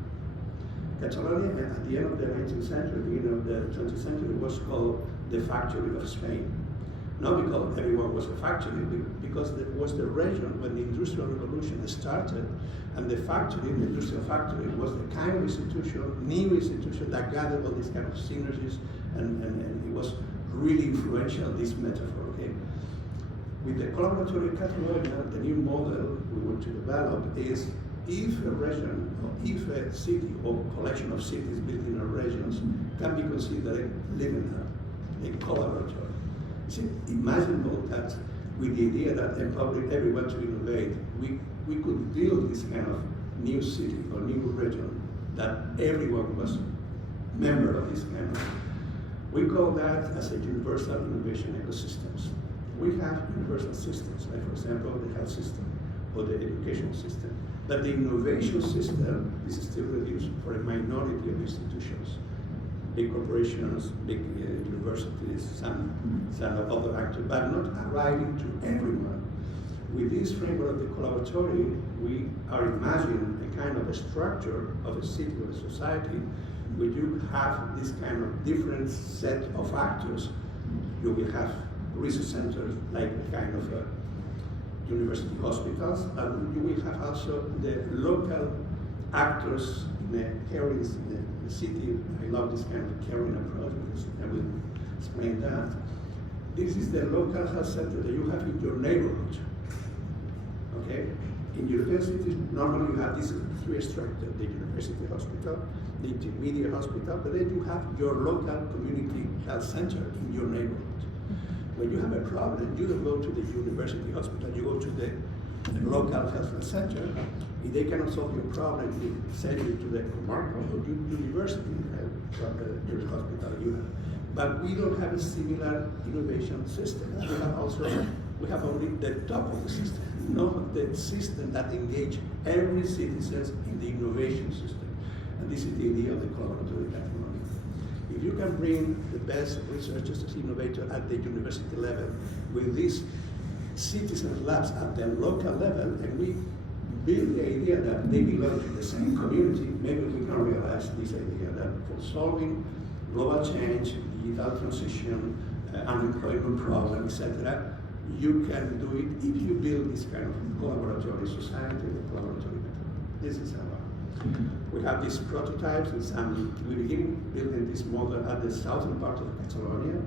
Catalonia, at the end of the 19th century, beginning of the 20th century, was called the factory of Spain. Not because everyone was a factory, because it was the region when the Industrial Revolution started, and the factory, the industrial factory, was the kind of institution, new institution that gathered all these kind of synergies, and it was really influential, this metaphor, okay? With the collaboratory Catalonia, the new model we want to develop is if a region, or if a city or collection of cities built in our regions can be considered living lab, a collaboratory. It's imaginable that with the idea that empowering everyone to innovate, we could build this kind of new city or new region that everyone was member of this kind of. We call that as a universal innovation ecosystems. We have universal systems, like for example, the health system or the education system. But the innovation system is still reduced for a minority of institutions. Big corporations, big universities, some other actors, but not arriving to everyone. With this framework of the collaboratory, we are imagining a kind of a structure of a city or a society where you have this kind of different set of actors. You will have research centers like a kind of university hospitals, and you will have also the local actors in the caring in the city. I love this kind of caring approach because I will explain that. This is the local health center that you have in your neighborhood. Okay? In European cities, normally you have these three structures: the university hospital, the intermediate hospital, but then you have your local community health center in your neighborhood. When you have a problem, you don't go to the university hospital, you go to the local health center. If they cannot solve your problem, you send you to the comarcal or university hospital you have. But we don't have a similar innovation system. We have only the top of the system, not the system that engage every citizen in the innovation system. And this is the idea of the collaborative technology. If you can bring the best researchers as innovators at the university level with these citizen labs at the local level, and we build the idea that they belong to the same community, maybe we can realize this idea that for solving global change, digital transition, unemployment problem, etc., you can do it if you build this kind of collaboratory society, or collaboratory method. This is how we have these prototypes, and we begin building this model at the southern part of Catalonia,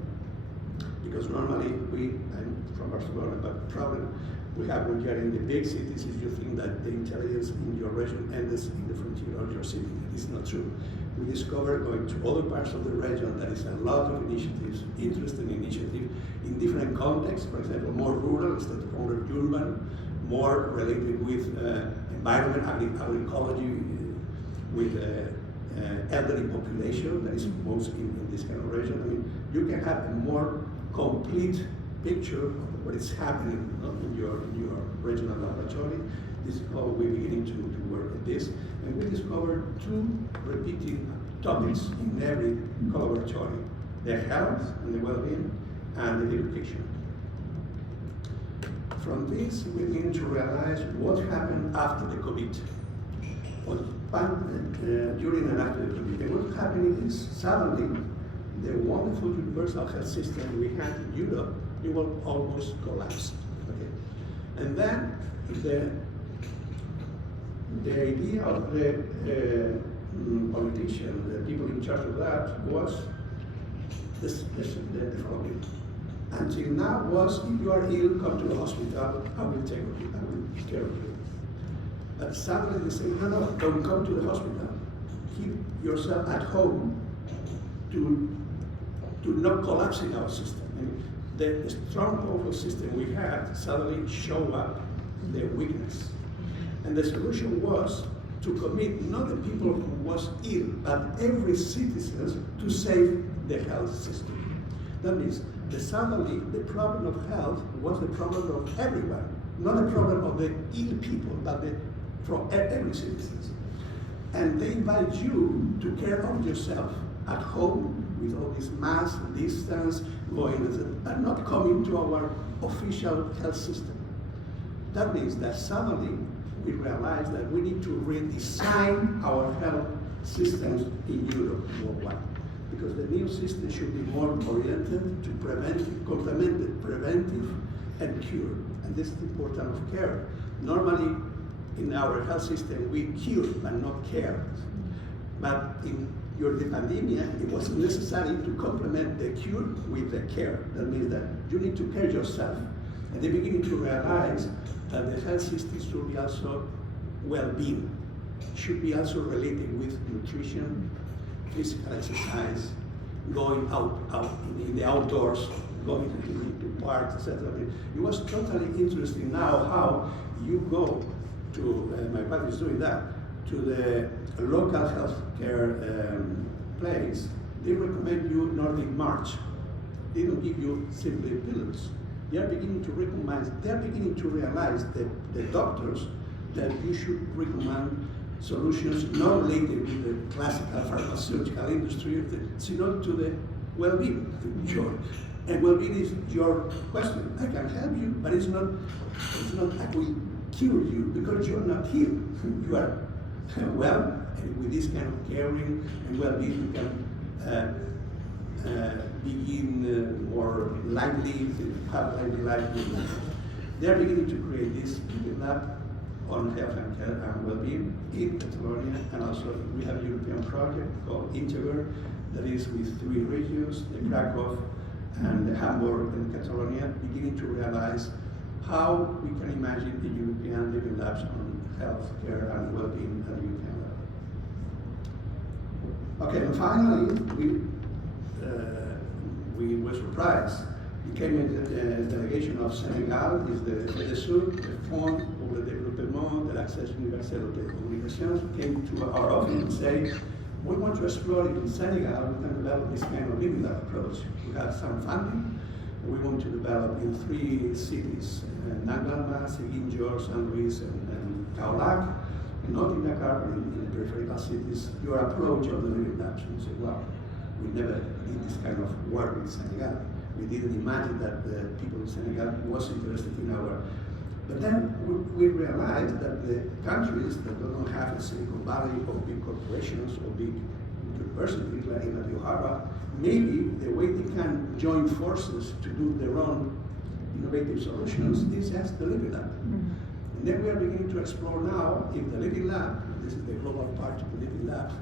because normally I'm from Barcelona, but the problem we have when you're in the big cities is you think that the intelligence in your region ends in the frontier of your city. It's not true. We discovered going to other parts of the region that is a lot of initiatives, interesting initiatives in different contexts, for example, more rural instead of more urban, more related with environment, agroecology, with elderly population that is most in this kind of region. I mean, you can have a more complete picture of what is happening in your regional laboratory. This is how we're beginning to work at this. And we discovered two repeating topics in every collaboratory: the health and the well-being, and the education. From this, we begin to realize what happened after the COVID. During and after the COVID. And what's happening is suddenly the wonderful universal health system we had in Europe, it will almost collapse. Okay? And then the idea of the politicians, the people in charge of that, was the following. Until now was, if you are ill, come to the hospital, I will take you, I will care of you. But suddenly they say, no, don't come to the hospital. Keep yourself at home to not collapsing our system. And the strong, powerful system we had suddenly show up the weakness. And the solution was to commit not the people who was ill, but every citizen to save the health system. That means that suddenly the problem of health was the problem of everyone, not the problem of the ill people, but from every citizen. And they invite you to care of yourself at home with all this mass distance going, and not coming to our official health system. That means that suddenly we realize that we need to redesign our health systems in Europe worldwide. Because the new system should be more oriented to complemented preventive and cure. And this is the importance of care. Normally, in our health system, we cure but not care. But during the pandemic, it was necessary to complement the cure with the care. That means that you need to care yourself. And they're beginning to realize that the health system should be also well-being, should be also related with nutrition, physical exercise, going out in the outdoors, going to parks, etc. It was totally interesting now how you go to, my partner is doing that, to the local healthcare place. They recommend you Nordic March. They don't give you simply pills. They are beginning to recognize, they are beginning to realize that the doctors that you should recommend solutions not related with the classical pharmaceutical industry, but to the well-being. And well-being is your question. I can help you, but it's not I will cure you because you're not healed. You are well, and with this kind of caring and well-being, you can begin more lively, have lively life. They are beginning to create this lab on health and care and well-being in Catalonia, and also we have a European project called Integer that is with 3 regions, the Krakow and Hamburg and Catalonia, beginning to realize how we can imagine the European living labs on health care and well-being at the European level. Okay, and finally, we were surprised. We came in the delegation of Senegal, is the FEDESUR, the Fond pour le Développement de l'Accès Universel aux Communications, came to our office and said, we want to explore in Senegal, we can develop this kind of living lab approach. We have some funding. We want to develop in 3 cities, Nangalma, Seguinjor, San Luis, and Kaolack, not in Dakar, but in the peripheral cities, your approach of the living labs. And we say, well, we never did this kind of work in Senegal. We didn't imagine that the people in Senegal was interested in our. But then we realized that the countries that don't have a Silicon Valley or big corporations or big universities like in La Rioja, maybe the way they can join forces to do their own innovative solutions is just the Living Lab. And then we are beginning to explore now if the Living Lab, this is the global part of the Living Labs,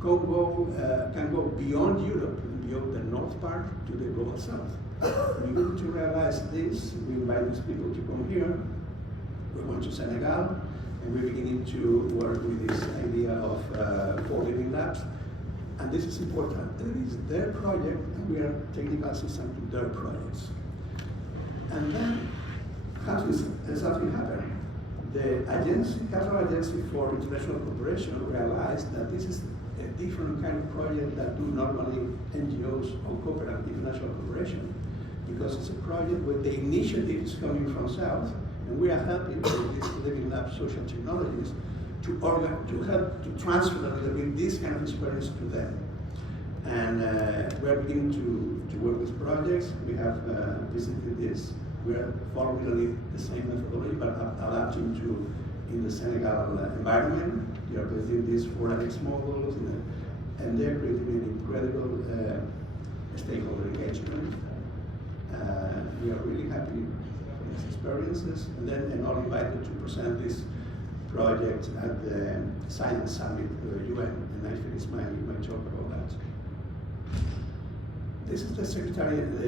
can go beyond Europe, beyond the north part to the global south. We need to realize this. We invite these people to come here. We went to Senegal, and we're beginning to work with this idea of 4 living labs. And this is important. It is their project, and we are technical assistance to their projects. And then something happened. The Qatar Agency for International Cooperation realized that this is a different kind of project that do normally NGOs or corporate international cooperation. because it's a project where the initiative is coming from South, and we are helping with these Living Lab social technologies to help to transfer a little bit this kind of experience to them. And we're beginning to work with projects. We have visited this. We are following the same methodology, but adapting to in the Senegal environment. We are building these 4X models, and they're creating an incredible stakeholder engagement. We are really happy with these experiences, and all invited to present this project at the Science Summit UN, and I think it's my talk about that. This is the Secretary of the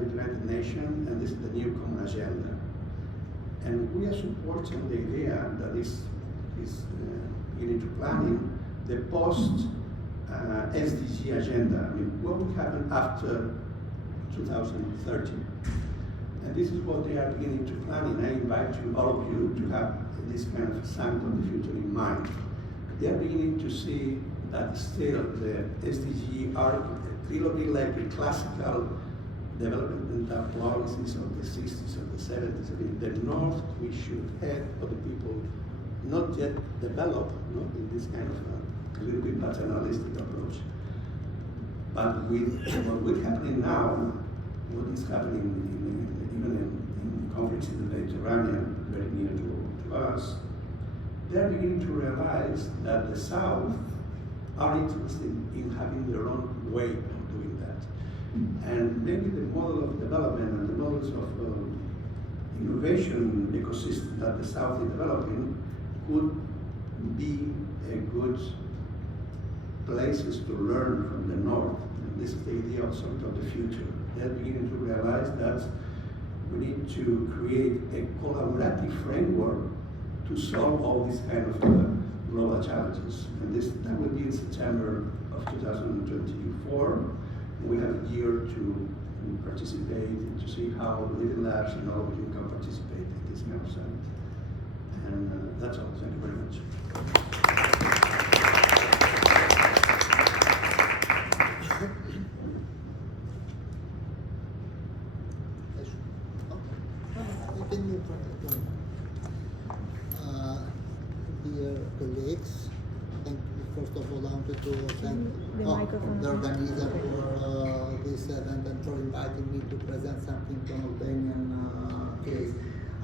United Nations, and this is the new Common Agenda. And we are supporting the idea that is into planning the post SDG agenda. I mean, what will happen after 2030? And this is what they are beginning to plan, and I invite all of you to have this kind of summit of the future in mind. They are beginning to see that still the SDG are a little bit like the classical developmental policies of the 60s or the 70s. I mean, the North, we should head for the people, not yet develop, in this kind of a little bit paternalistic approach. But with what is happening now, what is happening even in conflicts in the Mediterranean, very near to us, they're beginning to realize that the South are interested in having their own way of doing that. And maybe the model of development and the models of innovation ecosystem that the South is developing could be a good places to learn from the North. And this is the idea of sort of the future. They're beginning to realize that we need to create a collaborative framework to solve all these kind of global challenges. And that will be in September of 2024. We have a year to participate and to see how the Living Labs and all of you can participate in this kind of summit. And that's all. Thank you very much. Dear colleagues, first of all, I wanted to thank The microphone. the organizer for this event and for inviting me to present something from Albanian case.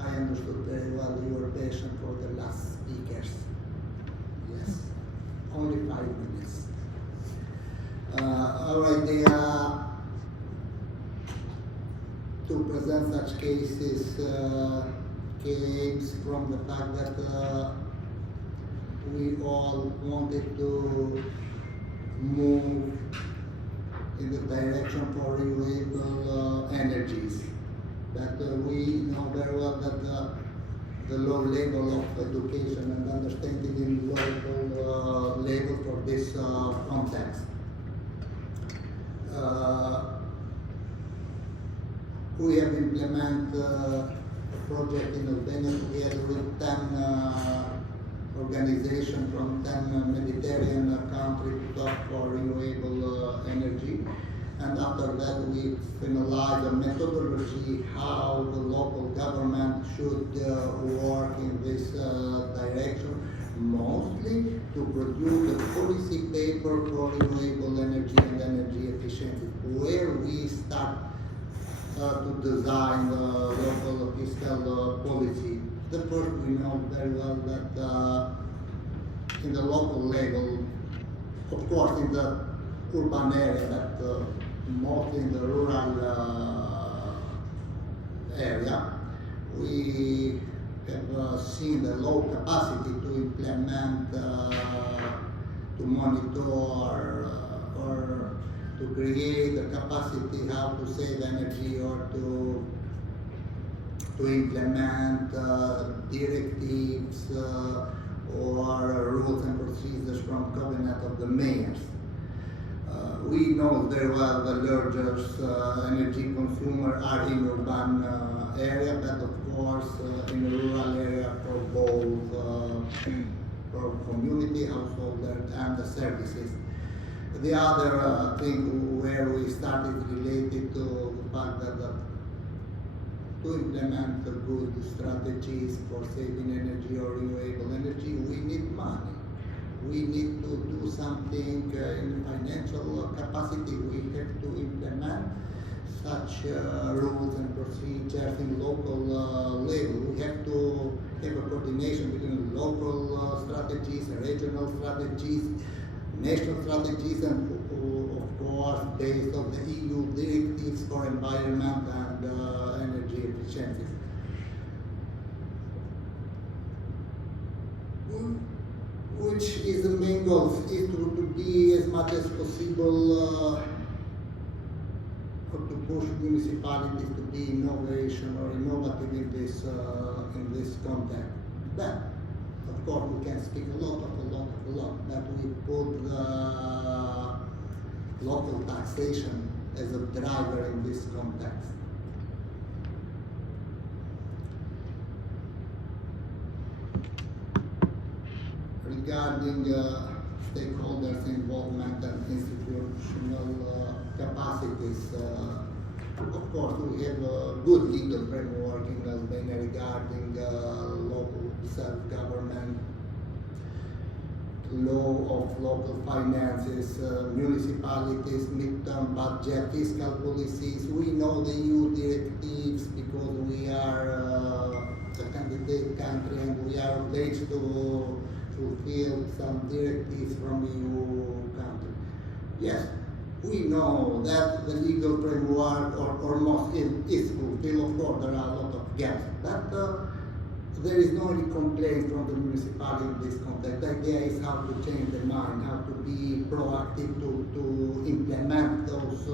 I understood very well your passion for the last speakers. Yes, only 5 minutes. Our idea to present such cases came from the fact that we all wanted to move in the direction for renewable energies. But we know very well that the low level of education and understanding in local level for this context. We have implemented a project in Albania together with 10 organizations from 10 Mediterranean countries to talk for renewable energy. And after that, we finalized a methodology how the local government should work in this direction, mostly to produce a policy paper for renewable energy and energy efficiency, where we start to design the local fiscal policy. The first, we know very well that in the local level, of course in the urban area, but mostly in the rural area, we have seen the low capacity to implement, to monitor, or to create the capacity how to save energy or to implement directives or rules and procedures from Cabinet of the Mayors. We know very well the largest energy consumers are in urban area, but of course in the rural area for both for community, householders and the services. The other thing where we started related to the fact that to implement the good strategies for saving energy or renewable energy, we need money. We need to do something in financial capacity. We have to implement such rules and procedures in local level. We have to have a coordination between local strategies, regional strategies, national strategies, and of course based on the EU directives for environment and energy efficiency. Which is the main goal, is to be as much as possible or to push municipalities to be innovation or innovative in this context. But of course we can speak a lot, that we put local taxation as a driver in this context. Regarding stakeholders' involvement and institutional capacities, of course we have a good legal framework in Albania regarding local self-government, law of local finances, municipalities, midterm budget, fiscal policies. We know the EU directives because we are a candidate country and we are obliged to fulfill some directives from EU country. Yes, we know that the legal framework or most is fulfilled. Of course, there are a lot of gaps, but there is no any complaint from the municipality in this context. The idea is how to change the mind, how to be proactive to implement those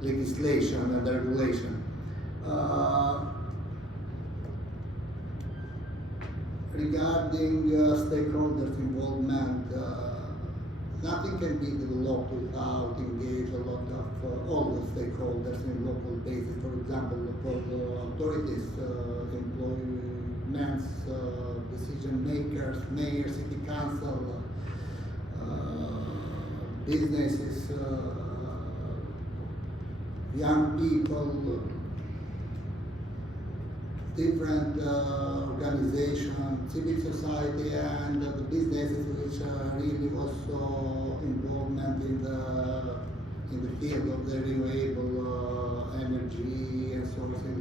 legislation and regulation. Regarding stakeholders' involvement, nothing can be developed without engage a lot of all the stakeholders in local basis. For example, local authorities, employments, decision makers, mayor, city council, businesses, young people, different organizations, civil society, and the businesses which are really also involvement in the field of the renewable energy and source in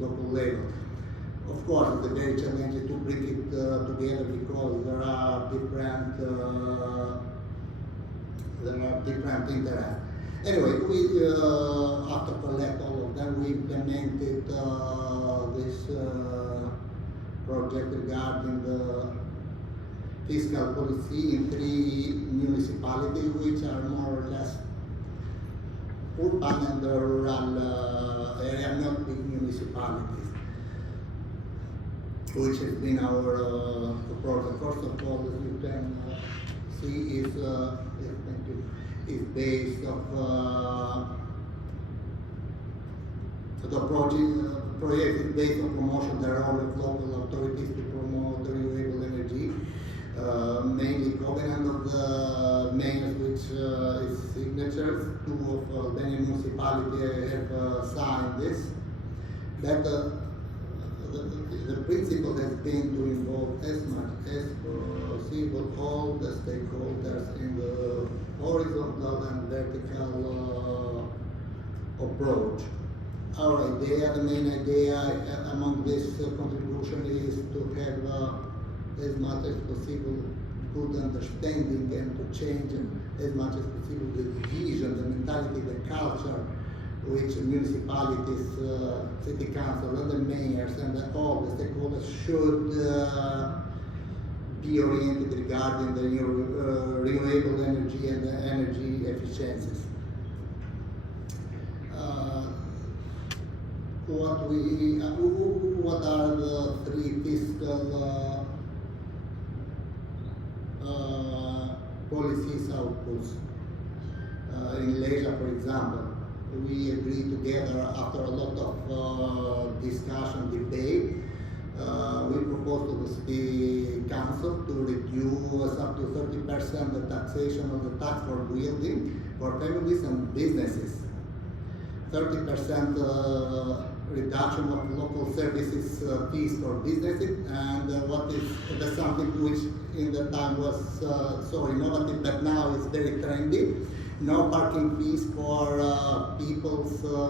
local level. Of course, it's a very challenging to bring it together because there are different interests. Anyway, we after collect all of them, we implemented this project regarding the fiscal policy in 3 municipalities, which are more or less urban and rural area, not big municipalities, which has been our project. First of all, as you can see, is yes, thank you, is based of the project is based on promotion the role of local authorities to promote renewable energy, mainly covenant of the mayors, which is signatures. 2 of Albanian municipalities have signed this. That the principle has been to involve as much as possible all the stakeholders in the horizontal and vertical approach. Our idea, the main idea among this contribution is to have as much as possible good understanding and to change as much as possible the vision, the mentality, the culture which municipalities, city council and the mayors and all the stakeholders should be oriented regarding the renewable energy and the energy efficiencies. What are the 3 fiscal policies outputs? In leisure, for example, we agreed together after a lot of discussion, debate, We propose to the city council to reduce up to 30% the taxation of the tax for building for families and businesses. 30% reduction of local services fees for businesses, and that's something which in the time was so innovative, but now it's very trendy. No parking fees for people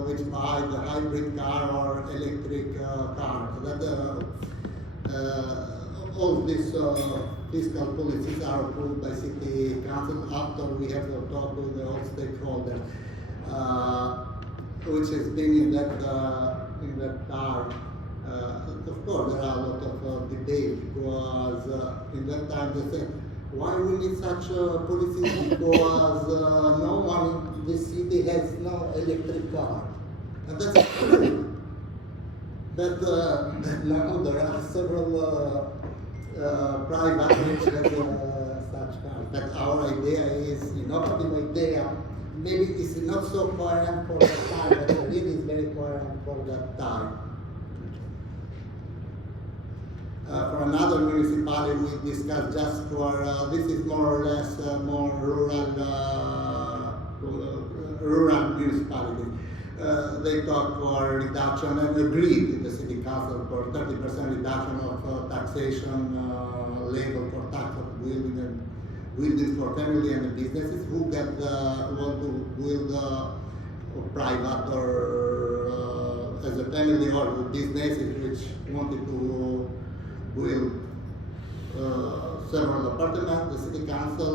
which buy the hybrid car or electric car. All these fiscal policies are approved by city council after we have talked with the all stakeholders, which has been in that time. Of course, there are a lot of debate because in that time they said, why we need such policies? Because no one in this city has no electric car, and that's true. But now there are several private which have such cars. But our idea is innovative idea. Maybe it's not so coherent for that time, but it really is very coherent for that time. For another municipality, we discussed just for this is more or less more rural municipality. They talked for reduction and agreed in the city council for 30% reduction of taxation level for tax of buildings for family and businesses who want to build private or as a family or businesses which wanted to build several apartments. The city council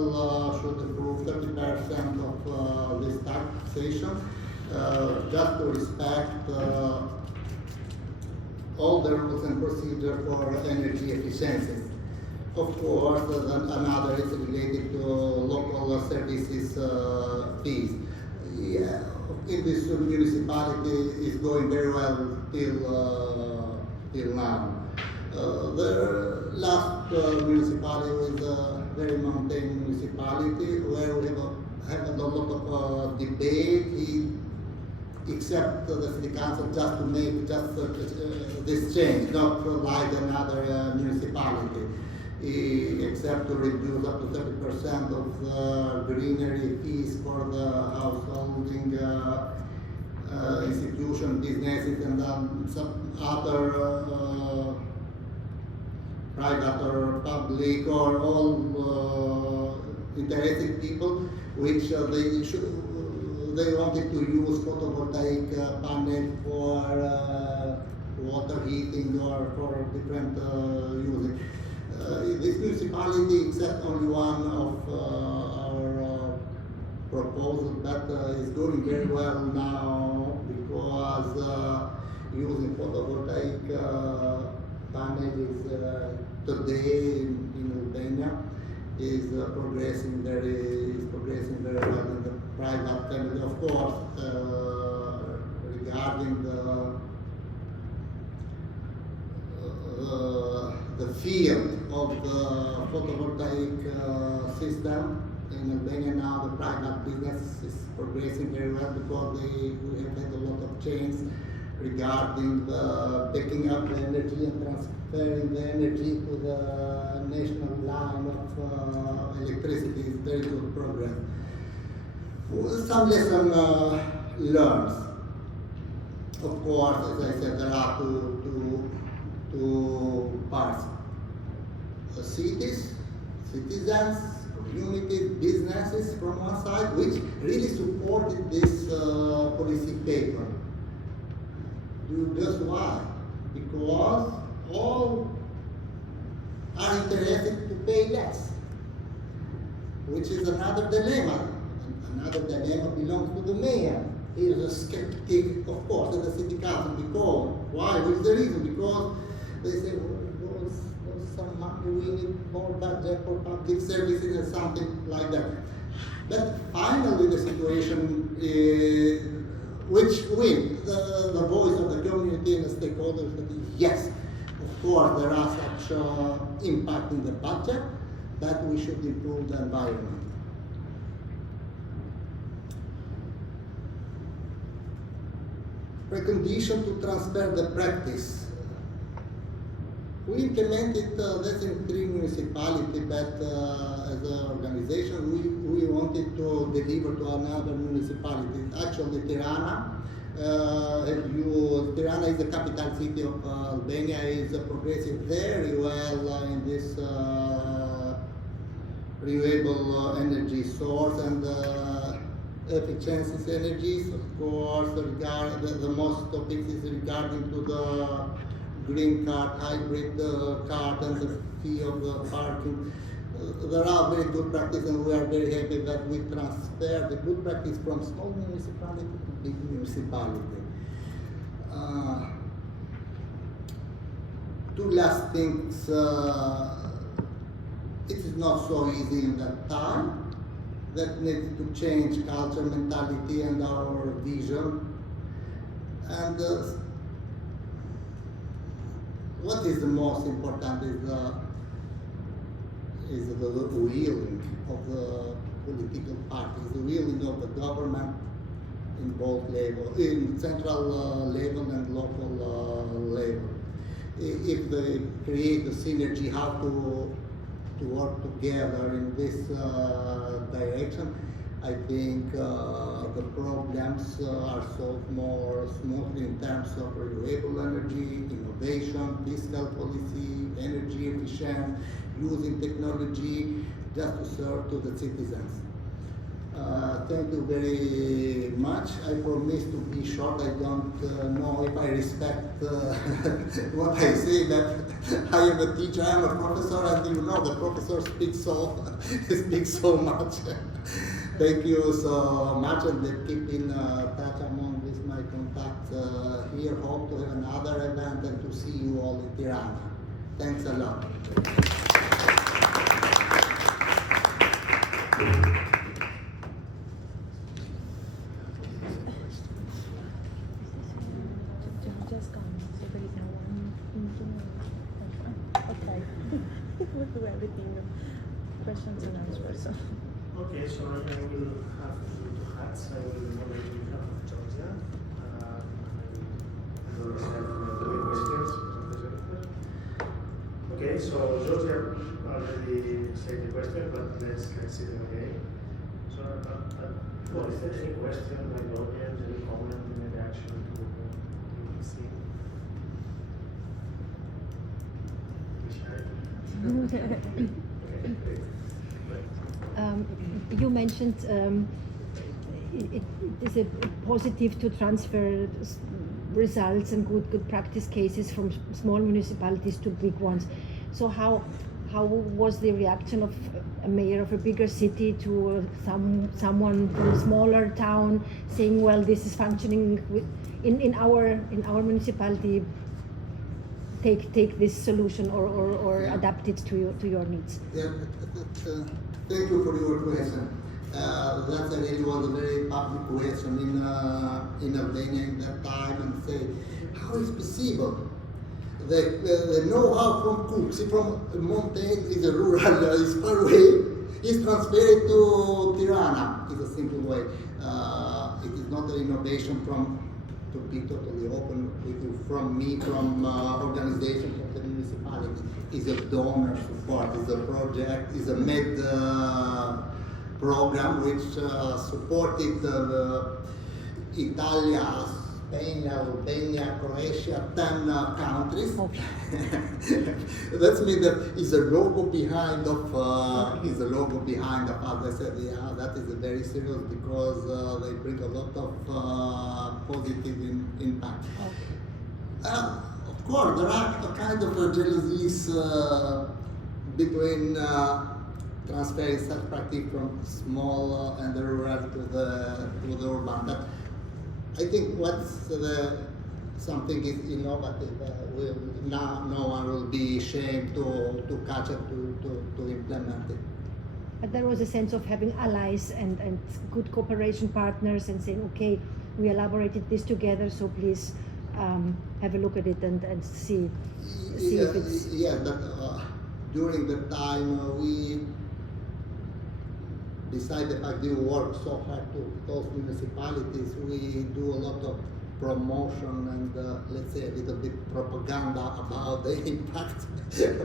should approve 30% of this taxation. Just to respect all the rules and procedures for energy efficiency. Of course, another is related to local services fees. Yeah, in this municipality is going very well till now. The last municipality was a very mountain municipality where we have a lot of debate. Except the city council just to make this change, not like another municipality, except to reduce up to 30% of the greenery fees for the householding institution, businesses, and some other private or public or all interested people, which they wanted to use photovoltaic panel for water heating or for different using. This municipality accept only one of our proposals, but is going very well now because using photovoltaic panel is today in Albania is progressing very well in the private family. Of course, regarding the field of the photovoltaic system in Albania now, the private business is progressing very well because we have had a lot of change regarding the backing up the energy and transferring the energy to the national line of electricity is very good progress. Some lesson learned. Of course, as I said, there are two parts. The cities, citizens, communities, businesses from one side, which really supported this policy paper. Just why? Because all are interested to pay less, which is another dilemma. Another dilemma belongs to the mayor. He is a skeptic, of course, at the city council. Because why? What is the reason? Because they say, well, some money, we need more budget for public services and something like that. But finally, the situation which win the voice of the community and the stakeholders that yes, of course, there are such impact in the budget that we should improve the environment. Precondition to transfer the practice. We implemented this in 3 municipalities, but as an organization, we wanted to deliver to another municipality. Actually, Tirana. Tirana is the capital city of Albania, is progressing very well in this renewable energy source and efficiency energies. Of course, the most topic is regarding to the green card, hybrid card, and the fee of the parking. There are very good practice, and we are very happy that we transfer the good practice from small municipality to big municipality. Two last things. It is not so easy in that time. That needs to change culture, mentality, and our vision. And what is the most important is the willing of the political parties, the willing of the government in both levels, in central level and local level. If they create a synergy, how to work together in this direction, I think the problems are solved more smoothly in terms of renewable energy, innovation, fiscal policy, energy efficient, using technology just to serve to the citizens. Thank you very much. I promise to be short. I don't know if I respect what I say, that I am a teacher, I am a professor, and you know the professor speaks so much. Thank you so much, and keep in touch among with my contacts here. Hope to have another event and to see you all in Tirana. Thanks a lot. Just gone, so there is no one okay. We'll do everything. Questions and answers. Okay, so I will have two hats. I will moderate on behalf of Georgia. I always have three questions. Okay, so Georgia already said the question, but let's see them again. So, well, is there any question by the audience, any comment, any reaction to what you see? Okay, great. You mentioned it is a positive to transfer results and good practice cases from small municipalities to big ones. So how was the reaction of a mayor of a bigger city to someone from a smaller town saying, well, this is functioning in our municipality, take this solution or adapt it to your needs? Yeah, thank you for your question. That really was a very public question in Albania in that time, and say, how is possible? The know-how from cooks, from mountain is a rural, is far away, is transferred to Tirana. It's a simple way. It is not an innovation to be totally open with you, from me, from organization, from the municipality. It's a donor support, it's a project, it's a med program which supported Italy, Spain, Albania, Croatia, 10 countries. Okay. That means that is a logo behind of as I said, yeah, that is very serious because they bring a lot of positive impact. Okay. Of course, there are a kind of jealousies between transferring such practice from small and the rural to the urban. But I think what's something is innovative. Now no one will be ashamed to catch it, to implement it. But there was a sense of having allies and good cooperation partners and saying, okay, we elaborated this together, so please have a look at it and see if it's... Yeah, but during the time we besides the fact we work so hard to those municipalities, we do a lot of promotion and let's say a little bit propaganda about the impact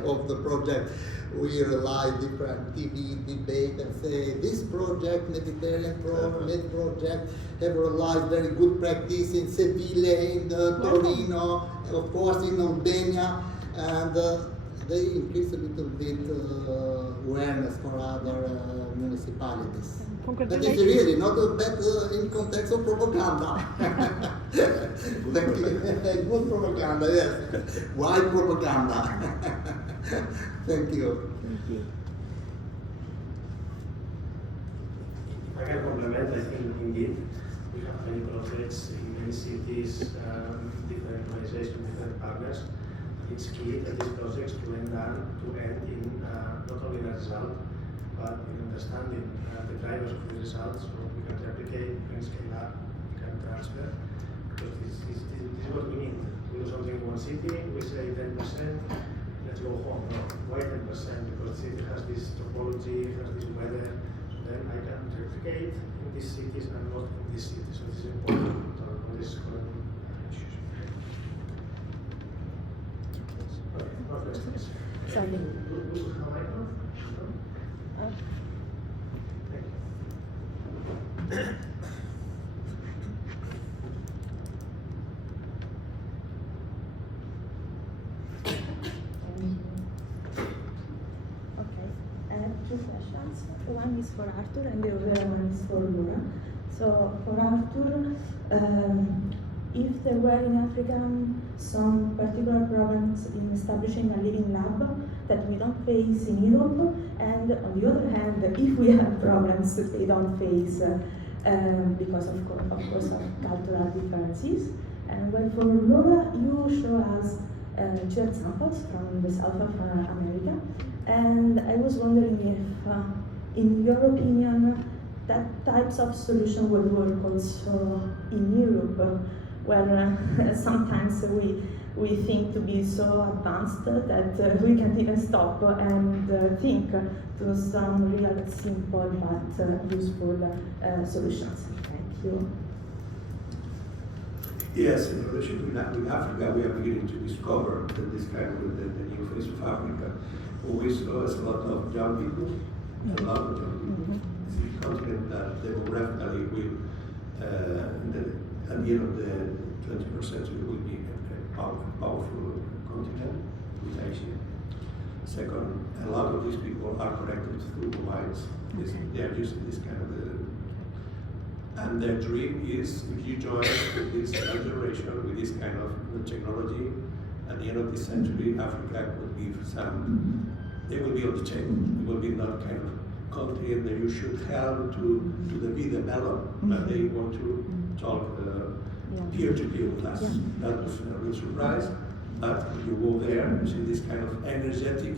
of the project. We rely different TV debate and say this project, Mediterranean Med project, have realized very good practice in Seville, in Torino, of course in Albania, and they increase a little bit awareness for other municipalities. That is really not a bad in context of propaganda. Good propaganda, yes. Why propaganda? Thank you. Thank you. I can complement, I think indeed we have many projects in many cities, different organizations, different partners. It's key that these projects to end in not only the result, but in understanding the drivers of the results, so we can replicate, we can scale up, we can transfer, because this is what we need. We do something in one city, we say 10%, let's go home. No, why 10%? Because the city has this topology, has this weather, so then I can replicate in these cities and not in this city. So this is important on this current issues. Okay, no questions. Sorry. Do you have a microphone? Okay, I have two questions. One is for Arthur and the other one is for Laura. So for Arthur, if there were in Africa some particular problems in establishing a living lab that we don't face in Europe, and on the other hand, if we have problems that they don't face because of course of cultural differences. And well, for Laura, you show us two examples from the south of America, and I was wondering if, in your opinion, that types of solution would work also in Europe, where sometimes we think to be so advanced that we can't even stop and think to some real simple but useful solutions. Thank you. Yes, in relation with Africa, we are beginning to discover that this kind of the new face of Africa. We saw a lot of young people, a lot of young people. It's a continent that demographically will, at the end of the 21st century, will be a powerful continent with Asia. Second, a lot of these people are connected through mobiles. They are using this kind of and their dream is, if you join this generation with this kind of technology, at the end of this century, Africa could be some, they will be on the table. It will be not kind of country that you should help to be developed, but they want to talk peer-to-peer class. That was a real surprise, but if you go there, you see this kind of energetic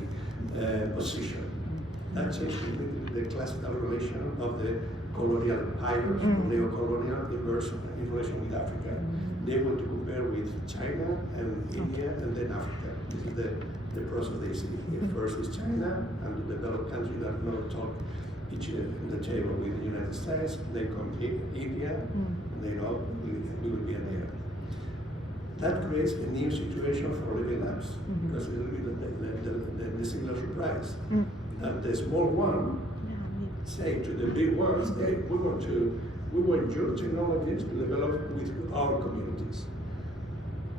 position. That changed the classical relation of the colonial empires, neo-colonial in relation with Africa. They want to compare with China and India and then Africa. This is the process they see. First is China and the developed countries that not talk each other in the table with the United States. They come India, and they know we will be in there. That creates a new situation for living labs because it will be the singular surprise. And the small one say to the big ones, hey, we want your technologies to develop with our communities.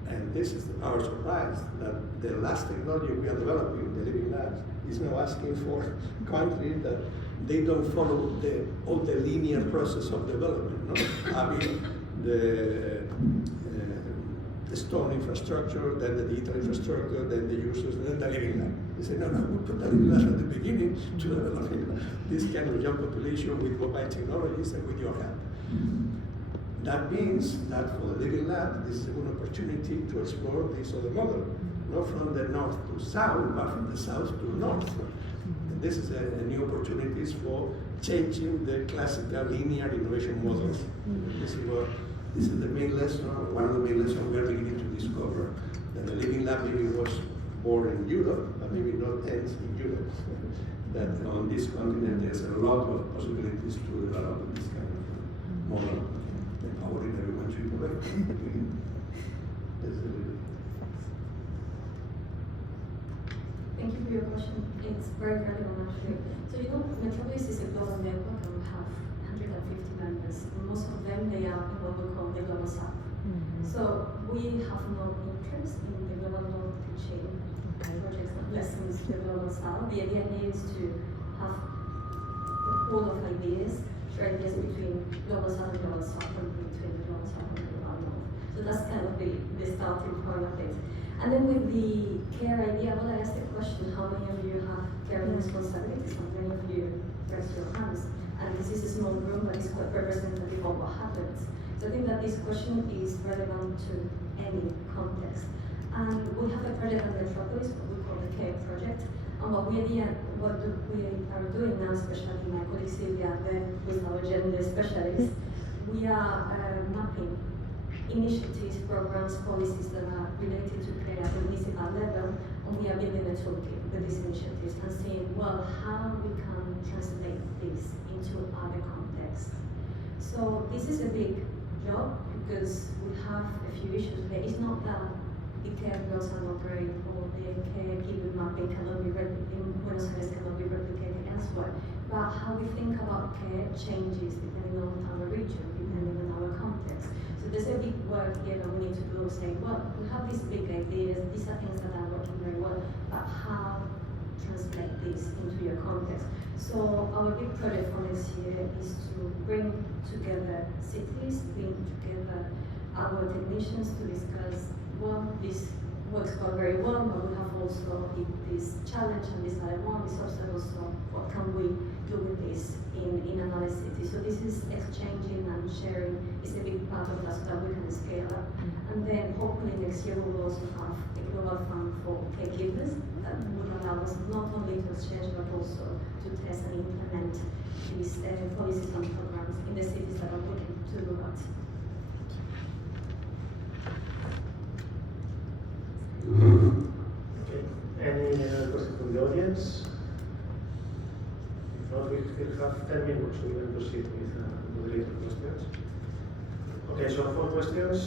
And this is our surprise, that the last technology we are developing, the living labs, is now asking for countries that they don't follow all the linear process of development, no? Having the stone infrastructure, then the digital infrastructure, then the users, then the living lab. They say, no, we put the living lab at the beginning to develop this kind of young population with mobile technologies and with your help. That means that for the living lab, this is a good opportunity to explore this other model, not from the north to south, but from the south to north. And this is a new opportunities for changing the classical linear innovation models. This is the main lesson, one of the main lessons we are beginning to discover. That the living lab maybe was born in Europe, but maybe not ends in Europe. That on this continent there's a lot of possibilities to develop this kind of model, empowering everyone to Thank you for your question. It's very relevant actually. So you know, Metropolis is a global network and we have 150 members. And most of them, they are in what we call the global south. So we have no interest in the global north teaching projects and lessons to the global south. The idea is to have a pool of ideas, share ideas between global south and global south, and between the global south and the global north. So that's kind of the starting point of it. And then with the care idea, well, I asked the question, how many of you have caring responsibilities? How many of you raise your hands? And this is a small room, but it's quite representative of what happens. So I think that this question is relevant to any context. And we have a project at Metropolis, what we call the CARE project. And what we are doing now, especially my colleague Sylvia, with our gender specialist, we are mapping initiatives, programs, policies that are related to care at the municipal level, and we are building a toolkit with these initiatives and seeing, well, how we can translate this into other contexts. So this is a big job because we have a few issues there. It's not that the care girls are not great or the caregiver mapping cannot be in Buenos Aires cannot be replicated elsewhere, but how we think about care changes depending on our region, depending on our context. So there's a big work here that we need to do, saying, well, we have these big ideas, these are things that are working very well, but how translate this into your context? So our big project for next year is to bring together cities, bring together our technicians to discuss, well, this works quite very well, but we have also this challenge and this other one, this obstacle, so what can we do with this in another city? So this is exchanging and sharing is a big part of that so that we can scale up. And then hopefully next year we will also have a global fund for caregivers that would allow us not only to exchange but also to test and implement these policies and programs in the cities that are looking to do that. Okay. Any questions from the audience? If not, we still have 10 minutes. We can proceed with the later questions. Okay, so 4 questions.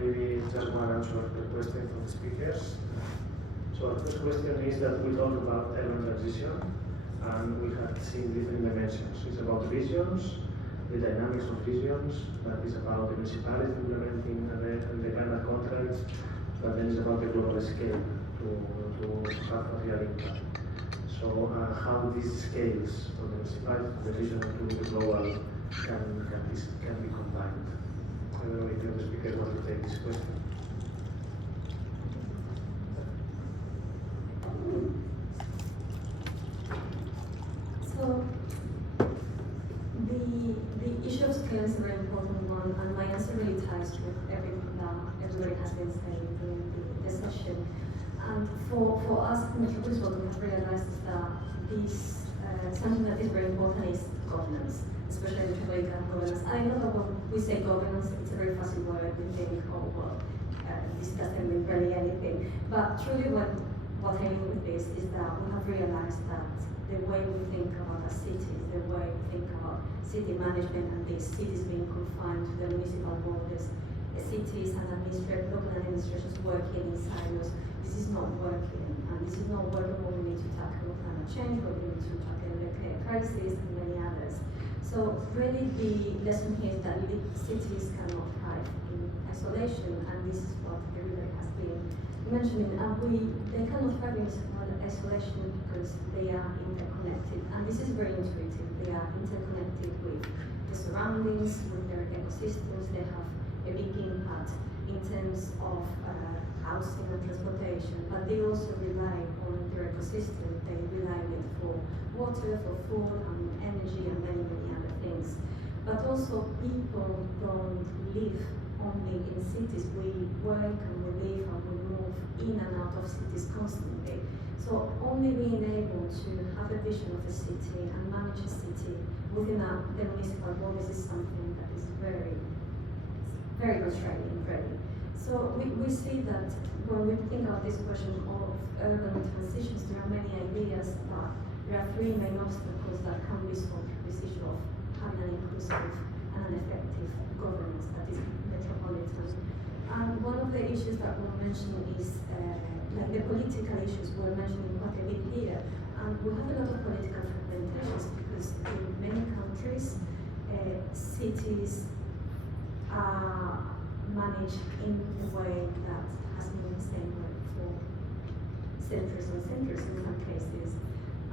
Maybe just one answer per question from the speakers. So the first question is that we talked about urban transition, and we have seen different dimensions. It's about regions, the dynamics of regions, that is about the municipality implementing the kind of contracts, but then it's about the global scale to have a real impact. So how these scales from the municipality, the region to the global can be combined. I don't know if the speakers want to take this question. So the issue of scale is a very important one, and my answer really ties with everything that everybody has been saying during the session. And for us in Metropolis, what we have realized is that this something that is very important is governance, especially metropolitan governance. I know that when we say governance, it's a very fuzzy word. We think, oh well, this doesn't mean really anything. But truly, what I mean with this is that we have realized that the way we think about a city, the way we think about city management and these cities being confined to the municipal borders, cities and local administrations working in silos, this is not working. And this is not working when we need to tackle climate change, when we need to tackle the care crisis and many others. So really the lesson here is that cities cannot thrive in isolation, and this is what everybody has been mentioning. And they cannot thrive in isolation because they are interconnected, and this is very intuitive. They are interconnected with the surroundings, with their ecosystems. They have a big impact in terms of housing and transportation, but they also rely on their ecosystem. They rely on it for water, for food, and energy, and many, many other things. But also people don't live only in cities. We work and we live and we move in and out of cities constantly. So only being able to have a vision of a city and manage a city within the municipal borders is something that is very constraining, really. So we see that when we think about this question of urban transitions, there are many ideas, but there are 3 main obstacles that can be solved through this issue of having an inclusive and an effective governance that is metropolitan. issues that were mentioned is like the political issues were mentioned quite a bit here, and we have a lot of political fragmentations because in many countries, cities are managed in a way that has been the same way for centuries and centuries in some cases,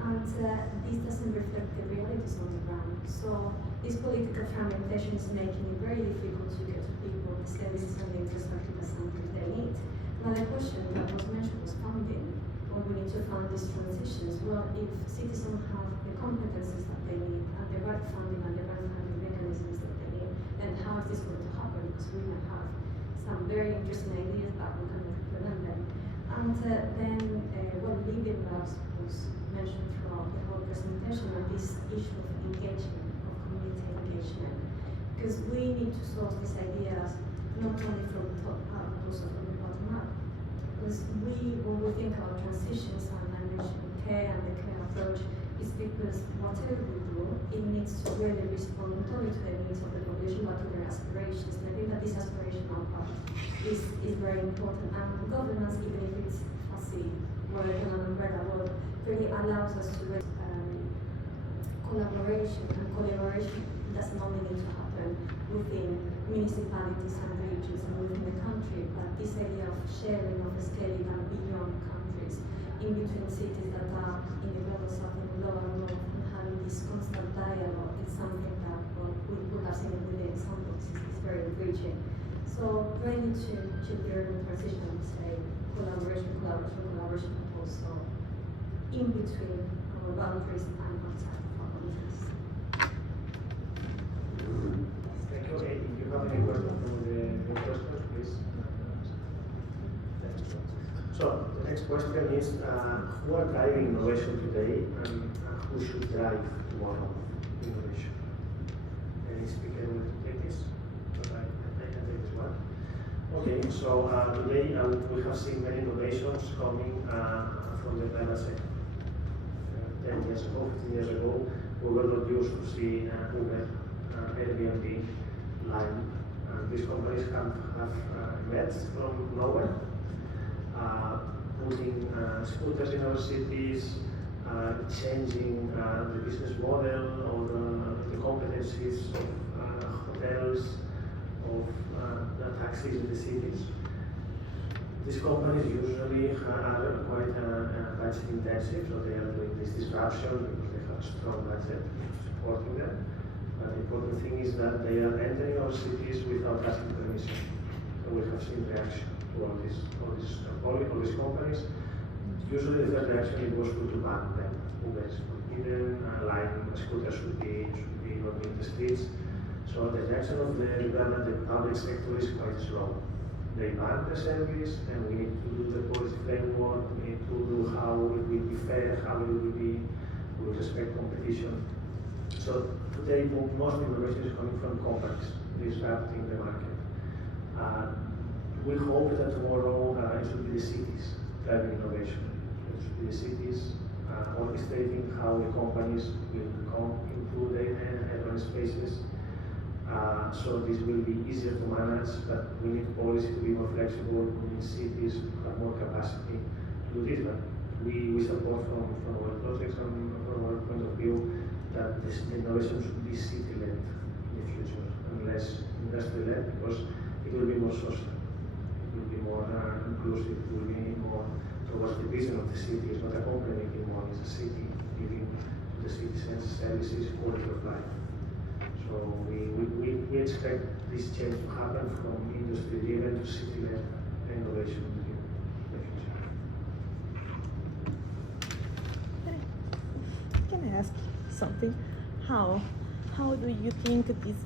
and this doesn't reflect the realities on the ground. So this political fragmentation is making it very difficult to get to people the services and the infrastructure that some countries they need. Another question that was mentioned was funding. Or we need to fund these transitions. Well, if cities don't have the competences that they need and the right funding and the right funding mechanisms that they need, then how is this going to happen? Because we might have some very interesting ideas that we cannot implement them. And then what Living Labs was mentioned throughout the whole presentation, and this issue of engagement, of community engagement. Because we need to source these ideas not only from the top up, but also from the bottom up. Because when we think about transitions, and I mentioned care and the care approach, is because whatever we do, it needs to really respond not only to the needs of the population, but to their aspirations. And I think that this aspirational part is very important. And governance, even if it's fussy, word and an umbrella word, really allows us to collaboration, and collaboration doesn't only need to happen within municipalities and regions and within the country, but this idea of sharing, of scaling and beyond countries, in between cities that are in the global south and global north, and having this constant dialogue is something that we have seen with the examples. It's very enriching. So trying to the urban transition, I would say collaboration, but also in between our boundaries and outside of our boundaries. Thank you. Okay, if you have any questions from the questions, please. So the next question is, who are driving innovation today, and who should drive tomorrow innovation? Any speaker will take this? But I can take this one. Okay, so today we have seen many innovations coming from the private sector. 10 years ago, 15 years ago, we were not used to see Uber, Airbnb, Lime. These companies have emerged from nowhere, putting scooters in our cities, changing the business model or the competencies of hotels, of the taxis in the cities. These companies usually are quite budget intensive, so they are doing this disruption because they have a strong budget supporting them. But the important thing is that they are entering our cities without asking permission. So we have seen reaction to all these companies. Usually the first reaction was to ban them. Uber is forbidden, Lime scooters should be not in the streets. So the reaction of the public sector is quite slow. They ban the service, and we need to do the policy framework, we need to do how it will be fair, how it will be with respect to competition. So today, most innovation is coming from companies disrupting the market. We hope that tomorrow it should be the cities driving innovation. It should be the cities orchestrating how the companies will come into the urban spaces. So this will be easier to manage, but we need policy to be more flexible. We need cities to have more capacity to do this. But we support from our projects and from our point of view that this innovation should be city-led in the future, and less industry-led, because it will be more social, it will be more inclusive, it will be more towards the vision of the city. It's not a company making money, it's a city giving to the citizens services, quality of life. So we expect this change to happen from industry-driven to city-led innovation in the future. Can I ask something? How do you think this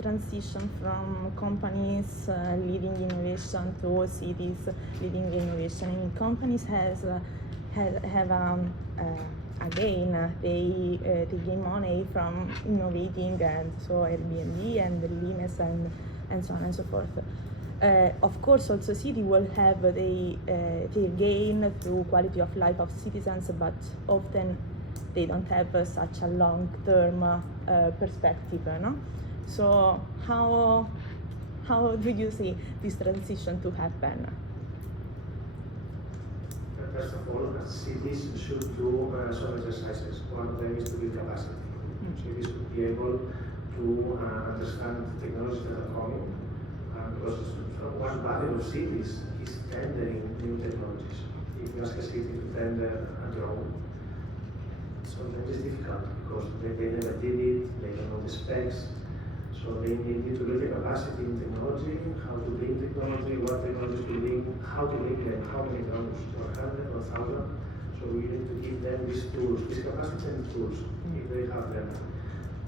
transition from companies leading innovation to cities leading innovation? I mean, companies again, they gain money from innovating, and so Airbnb and Limes and so on and so forth. Of course, also city will have their gain through quality of life of citizens, but often they don't have such a long-term perspective, no? So how how do you see this transition to happen? First of all, cities should do some exercises. One of them is to build capacity. Cities should be able to understand the technologies that are coming, because one value of cities is tendering new technologies. If you ask a city to tender a drone, sometimes it's difficult because they never did it, they don't know the specs. So they need to build the capacity in technology, how to bring technology, what technologies to bring, how to bring them, how many drones, 100 or 1,000. So we need to give them these tools, these capacity and tools, if they have them.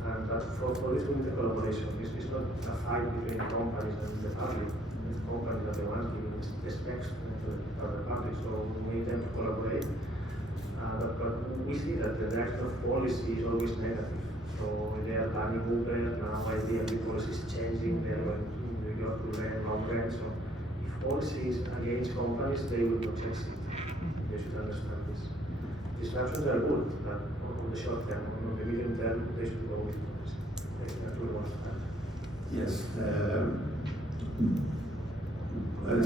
And for this we need a collaboration. This is not a fight between companies and the public. The companies are the ones giving the specs to the public, so we need them to collaborate. But we see that the direction of policy is always negative. So they are planning Uber, now ideally policy is changing, they are going to go to rent, no rent. So if policy is against companies, they will not succeed. They should understand this. Disruptions are good, but on the short term, on the medium term, they should go with policy. That's what we want to start. Yes.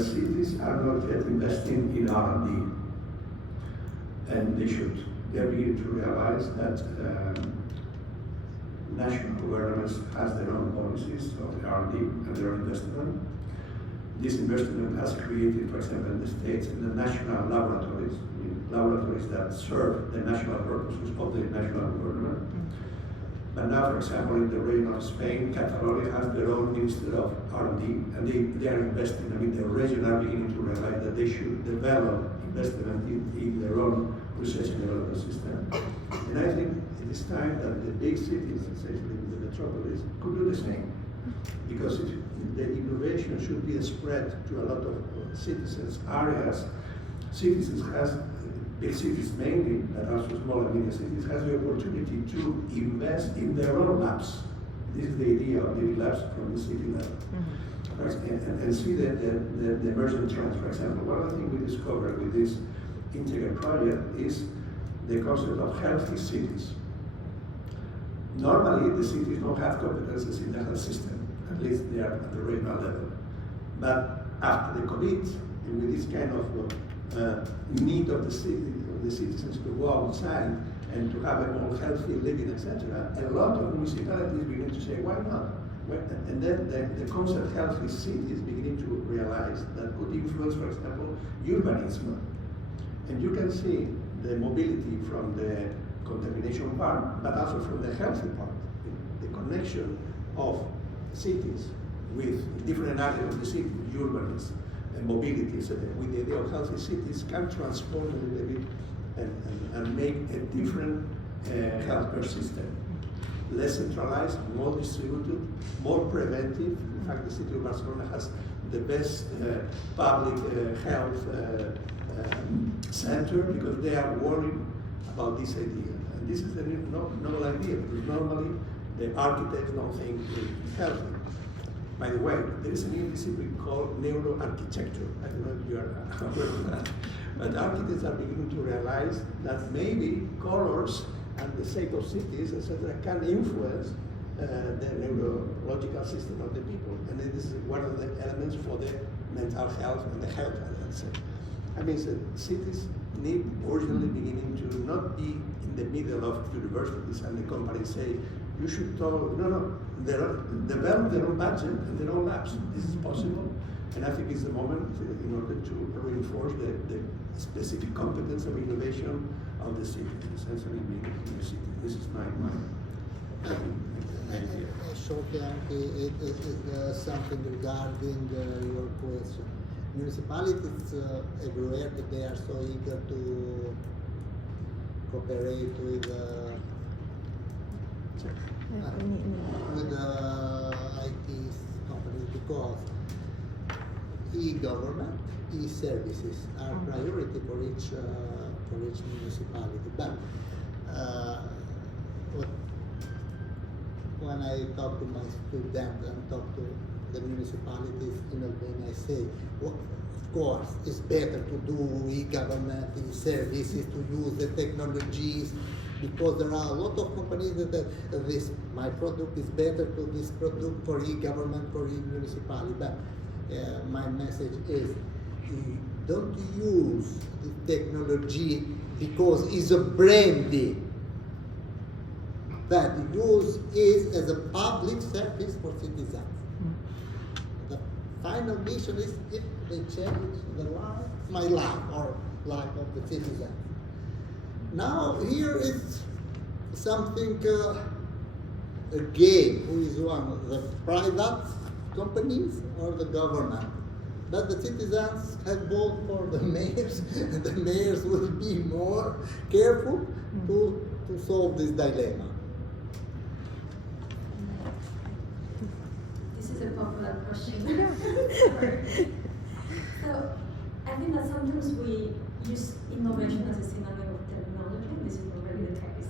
Cities are not yet investing in R&D, and they should. They're beginning to realize that national governments has their own policies of the R&D and their own investment. This investment has created, for example, in the States, in the national laboratories, laboratories that serve the national purposes of the national government. But now, for example, in the region of Spain, Catalonia has their own Ministry of R&D, and they are investing. I mean, the region are beginning to realize that they should develop investment in their own research and development system. And I think it is time that the big cities, essentially the metropolis, could do the same. Because the innovation should be spread to a lot of citizens' areas. Big cities mainly, but also small and medium cities, has the opportunity to invest in their own labs. This is the idea of big labs from the city level. And see the emerging trends. For example, one of the things we discovered with this Integrate project is the concept of healthy cities. Normally, the cities don't have competences in the health system, at least they are at the regional level. But after the COVID, and with this kind of need of the citizens to go outside and to have a more healthy living, etc., a lot of municipalities begin to say, why not? And then the concept healthy city is beginning to realize that could influence, for example, urbanism. And you can see the mobility from the contamination part, but also from the healthy part. The connection of cities with different areas of the city, urbanism, and mobility, etc. With the idea of healthy cities can transform a little bit and make a different healthcare system. Less centralized, more distributed, more preventive. In fact, the city of Barcelona has the best public health center because they are worried about this idea. And this is a novel idea because normally the architects don't think it's healthy. By the way, there is a new discipline called neuroarchitecture. I don't know if you are aware of that. But architects are beginning to realize that maybe colors and the shape of cities, etc., can influence the neurological system of the people. And this is one of the elements for the mental health and the health, let's say. I mean, so cities need urgently beginning to not be in the middle of universities and the companies say, you should develop their own budget and their own labs. This is possible. And I think it's the moment in order to reinforce the specific competence of innovation of the city, essentially being in the city. This is my idea. Shortly, something regarding your question. Municipalities everywhere, they are so eager to cooperate with the IT companies because e-government, e-services are priority for each municipality. But when I talk to my students and talk to the municipalities in Albania, I say, well, of course, it's better to do e-government, e-services, to use the technologies, because there are a lot of companies that this my product is better to this product for e-government, for e-municipality. But my message is, don't use the technology because it's a brandy. That use is as a public service for citizens. The final mission is if they change the life, my life or life of the citizens. Now here is something a game. Who is one? The private companies or the government? But the citizens have voted for the mayors, and the mayors will be more careful to solve this dilemma. This is a popular question. So I think that sometimes we use innovation as a synonym of technology, and this is not really the case.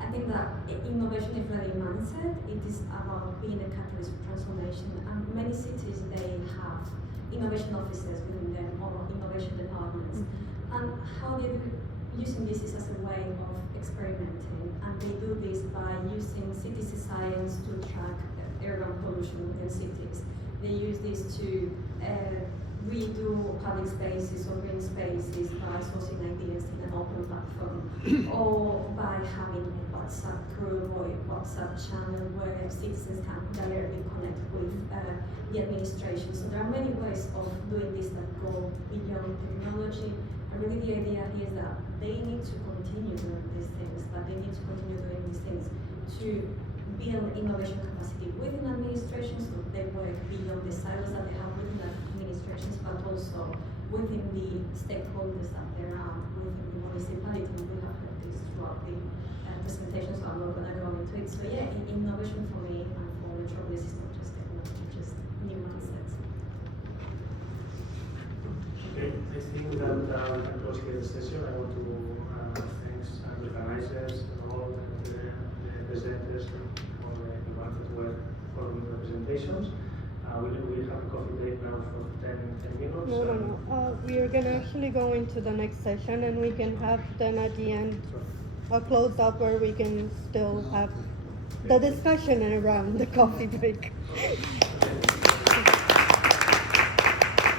I think that innovation is really a mindset. It is about being a catalyst for transformation, and many cities, they have innovation offices within them or innovation departments. And how they do using this is as a way of experimenting, and they do this by using citizen science to track urban pollution within cities. They use this to redo public spaces or green spaces by sourcing ideas in an open platform, or by having a WhatsApp group or a WhatsApp channel where citizens can directly connect with the administration. So there are many ways of doing this that go beyond technology. And really the idea is that they need to continue doing these things, but they need to continue doing these things to build innovation capacity within administrations, so they work beyond the silos that they have within the administrations, but also within the stakeholders that there are within the municipality. And we have heard this throughout the presentation, so I'm not going to go into it. So yeah, innovation for me and for Metropolis is not just technology, just new mindsets. Okay, I think that we can close here the session. I want to thank the organizers and all the presenters and all the ones that were following the presentations. We'll have a coffee break now for 10 minutes. No. We are going to actually go into the next session, and we can have then at the end a closed up where we can still have the discussion around the coffee break. Okay.